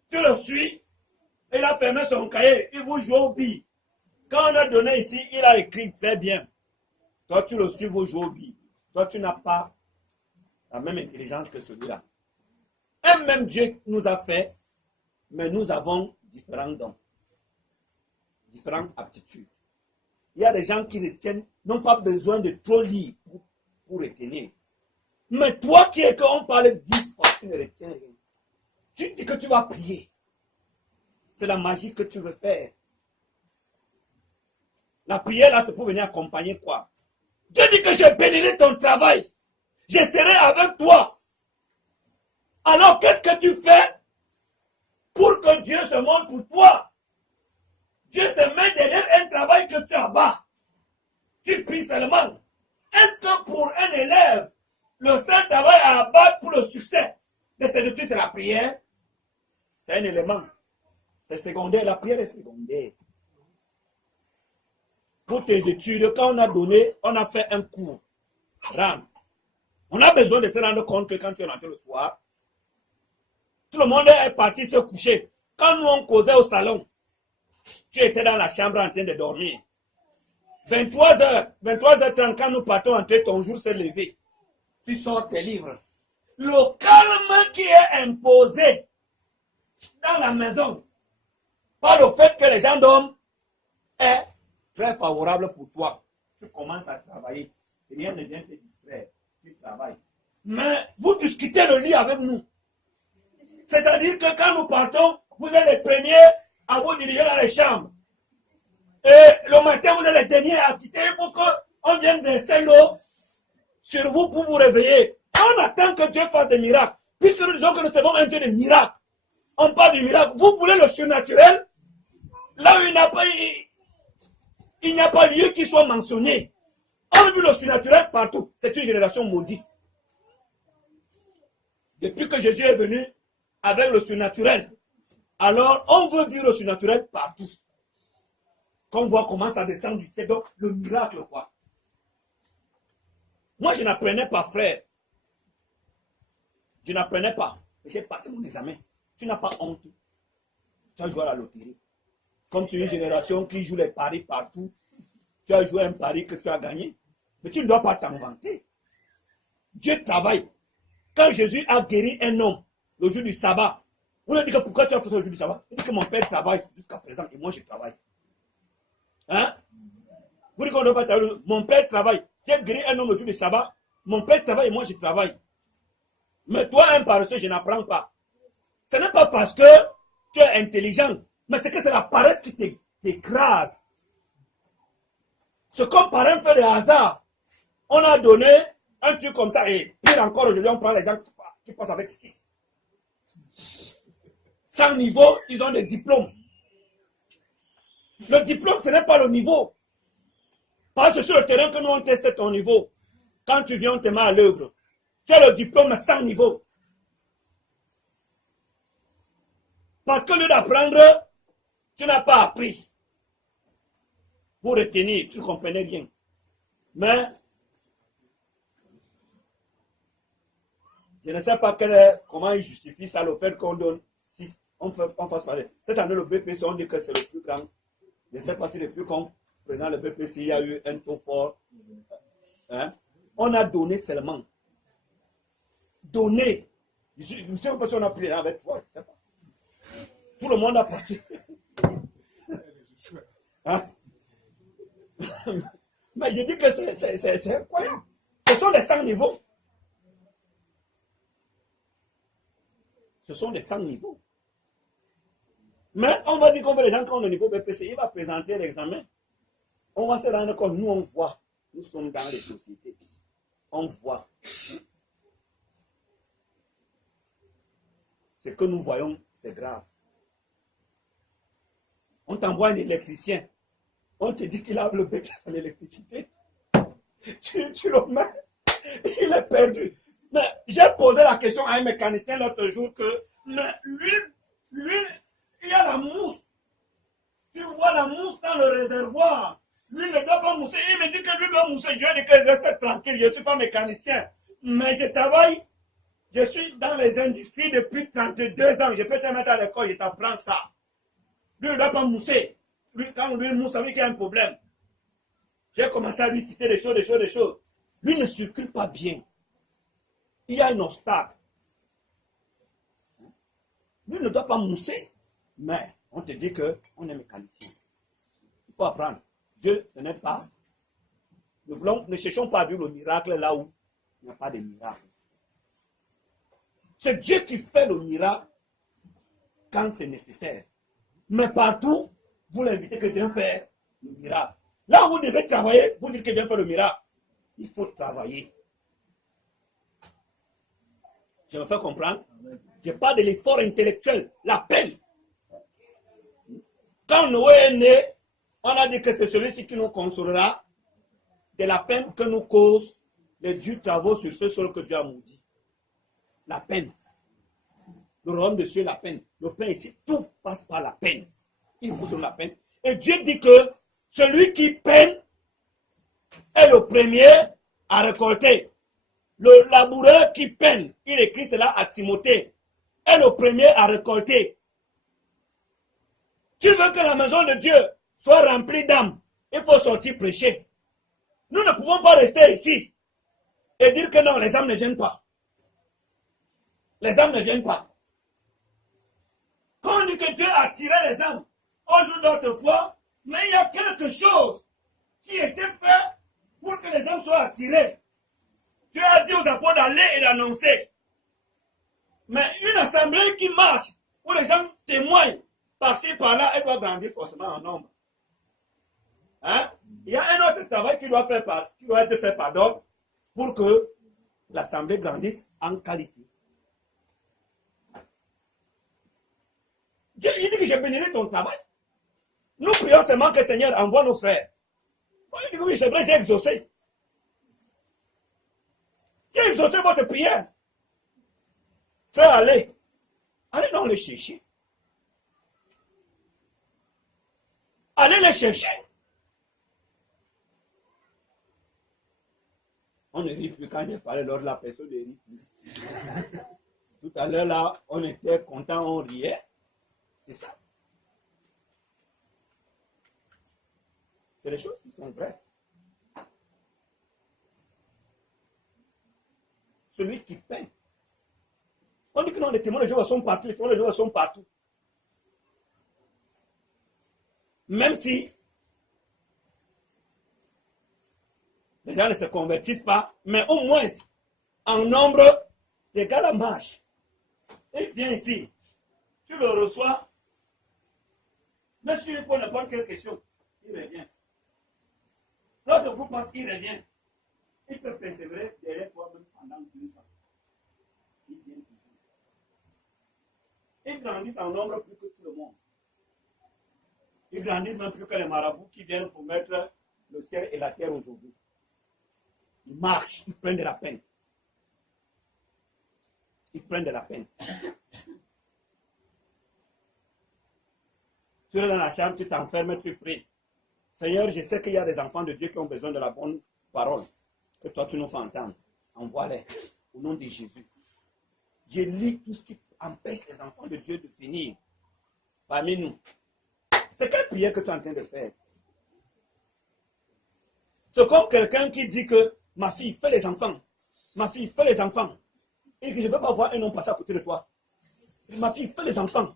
Tu le suis, il a fermé son cahier, il vous joue au billes. Quand on a donné ici, il a écrit très bien. Toi, tu le suis, vous jouez au billes. Toi, tu n'as pas la même intelligence que celui-là. Un même Dieu nous a fait, mais nous avons différents dons, différentes aptitudes. Il y a des gens qui retiennent, n'ont pas besoin de trop lire pour retenir. Mais toi qui es qu'on parle 10 fois, tu ne retiens rien. Tu dis que tu vas prier. C'est la magie que tu veux faire. La prière là, c'est pour venir accompagner quoi? Dieu dit que je bénirai ton travail. Je serai avec toi. Alors, qu'est-ce que tu fais pour que Dieu se montre pour toi? Dieu se met derrière un travail que tu abats. Tu pries seulement. Est-ce que pour un élève, le seul travail à abattre pour le succès de ses études, c'est la prière? C'est un élément. C'est secondaire. La prière est secondaire. Pour tes études, quand on a donné, on a fait un cours. On a besoin de se rendre compte que quand tu es rentré le soir, tout le monde est parti se coucher. Quand nous on causait au salon, tu étais dans la chambre en train de dormir. 23h, 23h30, quand nous partons entrer, ton jour s'est levé. Tu sors tes livres. Le calme qui est imposé dans la maison par le fait que les gens dorment est très favorable pour toi. Tu commences à travailler. Rien ne vient te distraire. Tu travailles. Mais vous discutez le lit avec nous. C'est-à-dire que quand nous partons, vous êtes les premiers à vous diriger dans les chambres. Et le matin, vous êtes les derniers à quitter. Il faut qu'on vienne verser l'eau sur vous pour vous réveiller. On attend que Dieu fasse des miracles. Puisque nous disons que nous avons un Dieu de miracles. On parle du miracle. Vous voulez le surnaturel? Là où il n'y a pas lieu qu'il soit mentionné. On a vu le surnaturel partout. C'est une génération maudite. Depuis que Jésus est venu avec le surnaturel, alors on veut vivre le surnaturel partout. Qu'on voit comment ça descend du ciel. Donc le miracle quoi. Moi je n'apprenais pas frère. Je n'apprenais pas. J'ai passé mon examen. Tu n'as pas honte. Tu as joué à la loterie. Comme c'est une génération qui joue les paris partout. Tu as joué un pari que tu as gagné. Mais tu ne dois pas t'en vanter. Dieu travaille. Quand Jésus a guéri un homme le jour du sabbat, vous lui dites que pourquoi tu as fait ça le jour du sabbat? Il dit que mon père travaille jusqu'à présent et moi je travaille. Hein? Vous dites qu'on ne doit pas travailler. Mon père travaille. Tu as guéri un homme le jour du sabbat. Mon père travaille et moi je travaille. Mais toi, un paresseux, je n'apprends pas. Ce n'est pas parce que tu es intelligent, mais c'est que c'est la paresse qui t'écrase. C'est comme par un fait de hasard. On a donné un truc comme ça, et pire encore, aujourd'hui, on prend les gens qui passent avec 6. Sans niveau, ils ont des diplômes. Le diplôme, ce n'est pas le niveau. Parce que sur le terrain que nous, on teste ton niveau. Quand tu viens, on te met à l'œuvre. Tu as le diplôme sans niveau. Parce que au lieu d'apprendre, tu n'as pas appris. Pour retenir, tu ne comprenais rien. Mais, je ne sais pas comment il justifie ça, le fait qu'on donne 6. On fasse parler. Cette année, le BPC, on dit que c'est le plus grand. Je ne sais pas si le plus grand président, le BPC, il y a eu un taux fort. Hein? On a donné seulement. Donné. Je ne sais pas si on a pris avec toi, je ne sais pas. Tout le monde a passé. Hein? Mais je dis que c'est incroyable. Ce sont les 100 niveaux. Ce sont les 100 niveaux. Mais on va dire qu'on veut les gens qui ont le niveau BPC, il va présenter l'examen. On va se rendre compte, nous on voit. Nous sommes dans les sociétés. On voit. Ce que nous voyons, c'est grave. On t'envoie un électricien. On te dit qu'il a le BTS en électricité. Tu le mets. Il est perdu. Mais j'ai posé la question à un mécanicien l'autre jour que, mais lui, il y a la mousse. Tu vois la mousse dans le réservoir. Lui ne doit pas mousser. Il me dit que lui doit mousser. Je lui ai dit que reste tranquille. Je ne suis pas mécanicien. Mais je travaille. Je suis dans les industries depuis 32 ans. Je peux te mettre à l'école, je t'apprends ça. Lui ne doit pas mousser. Lui, quand lui mousse, ça veut dire qu'il y a un problème. J'ai commencé à lui citer des choses. Lui ne circule pas bien. Il y a un obstacle. Lui ne doit pas mousser. Mais on te dit qu'on est mécanicien. Il faut apprendre. Dieu, ce n'est pas. Ne cherchons pas à vivre le miracle là où il n'y a pas de miracle. C'est Dieu qui fait le miracle quand c'est nécessaire. Mais partout, vous l'invitez que Dieu fasse le miracle. Là où vous devez travailler, vous dites que Dieu fait le miracle. Il faut travailler. Je me fais comprendre. Je parle de l'effort intellectuel, la peine. Quand Noé est né, on a dit que c'est celui-ci qui nous consolera de la peine que nous causent les durs travaux sur ce sol que Dieu a maudit. La peine. Le royaume de Dieu, la peine. Le pain ici, tout passe par la peine. Il faut sur la peine. Et Dieu dit que celui qui peine est le premier à récolter. Le laboureur qui peine, il écrit cela à Timothée, est le premier à récolter. Tu veux que la maison de Dieu soit remplie d'âmes, il faut sortir prêcher. Nous ne pouvons pas rester ici et dire que non, les âmes ne viennent pas. Les âmes ne viennent pas. Quand on dit que Dieu a tiré les âmes, au jour d'autrefois, mais il y a quelque chose qui était fait pour que les âmes soient attirées. Dieu a dit aux apôtres d'aller et d'annoncer. Mais une assemblée qui marche, où les gens témoignent, par-ci, par-là, elle doit grandir forcément en nombre. Hein? Il y a un autre travail qui doit être fait par d'autres pour que l'assemblée grandisse en qualité. Dieu, il dit que je bénirai ton travail. Nous prions seulement que le Seigneur envoie nos frères. Il dit que oui, c'est vrai, j'ai exaucé. J'ai exaucé votre prière. Frère, allez donc les chercher. Allez les chercher. On ne rit plus quand j'ai parlé lors de la personne, ne rit plus. Tout à l'heure, là, on était content, on riait. C'est ça. C'est les choses qui sont vraies. Celui qui peine. On dit que non, les témoins de Jéhovah sont partout. Les témoins de Jéhovah sont partout. Même si ne se convertissent pas, mais au moins, en nombre d'égal à marche. Il vient ici, tu le reçois, même si tu lui poses n'importe quelle question, il revient. L'autre groupe passe, il revient. Il peut persévérer derrière toi même pendant 2 ans. Il vient toujours. Ils grandissent en nombre plus que tout le monde. Ils grandissent même plus que les marabouts qui viennent pour mettre le ciel et la terre aujourd'hui. Ils marchent, ils prennent de la peine. Ils prennent de la peine. Tu es dans la chambre, tu t'enfermes, tu pries. Seigneur, je sais qu'il y a des enfants de Dieu qui ont besoin de la bonne parole que toi tu nous fais entendre. Envoie-les au nom de Jésus. Je lis tout ce qui empêche les enfants de Dieu de venir parmi nous. C'est quelle prière que tu es en train de faire? C'est comme quelqu'un qui dit que ma fille, fais les enfants. Ma fille, fais les enfants. Et que je ne veux pas voir un homme passer à côté de toi. Ma fille, fais les enfants.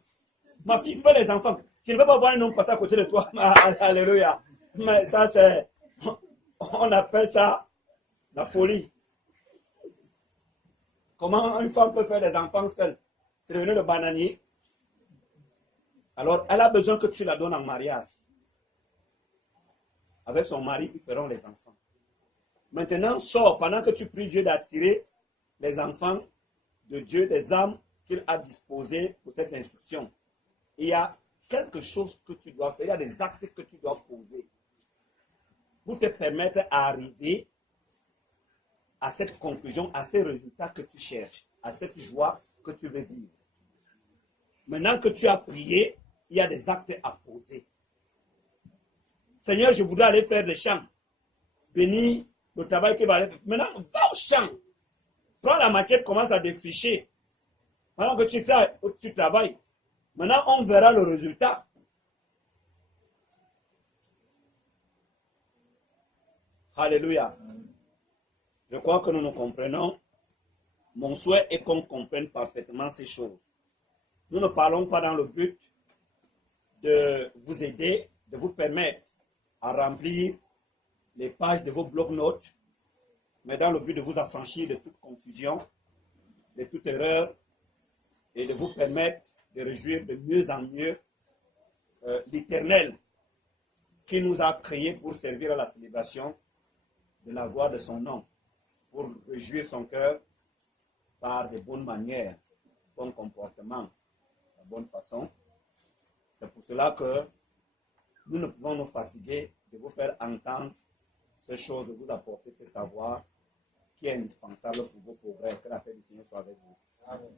Ma fille, fais les enfants. Je ne veux pas voir un homme passer à côté de toi. Alléluia. Mais ça, c'est... On appelle ça la folie. Comment une femme peut faire des enfants seule? C'est devenu le bananier. Alors, elle a besoin que tu la donnes en mariage. Avec son mari, ils feront les enfants. Maintenant, sors pendant que tu pries Dieu d'attirer les enfants de Dieu, des âmes qu'il a disposées pour cette instruction. Il y a quelque chose que tu dois faire, il y a des actes que tu dois poser pour te permettre d'arriver à cette conclusion, à ces résultats que tu cherches, à cette joie que tu veux vivre. Maintenant que tu as prié, il y a des actes à poser. Seigneur, je voudrais aller faire le champ. Bénis le travail qu'il va aller faire. Maintenant, va au champ. Prends la machette, commence à défricher. Pendant que tu travailles. Maintenant, on verra le résultat. Alléluia. Je crois que nous nous comprenons. Mon souhait est qu'on comprenne parfaitement ces choses. Nous ne parlons pas dans le but de vous aider, de vous permettre à remplir les pages de vos blocs-notes, mais dans le but de vous affranchir de toute confusion, de toute erreur, et de vous permettre de réjouir de mieux en mieux l'Éternel qui nous a créés pour servir à la célébration de la gloire de son nom, pour réjouir son cœur par de bonnes manières, bon comportement, de bonne façon. C'est pour cela que nous ne pouvons nous fatiguer de vous faire entendre ces choses, de vous apporter ce savoir qui est indispensable pour vos progrès. Que la paix du Seigneur soit avec vous. Amen.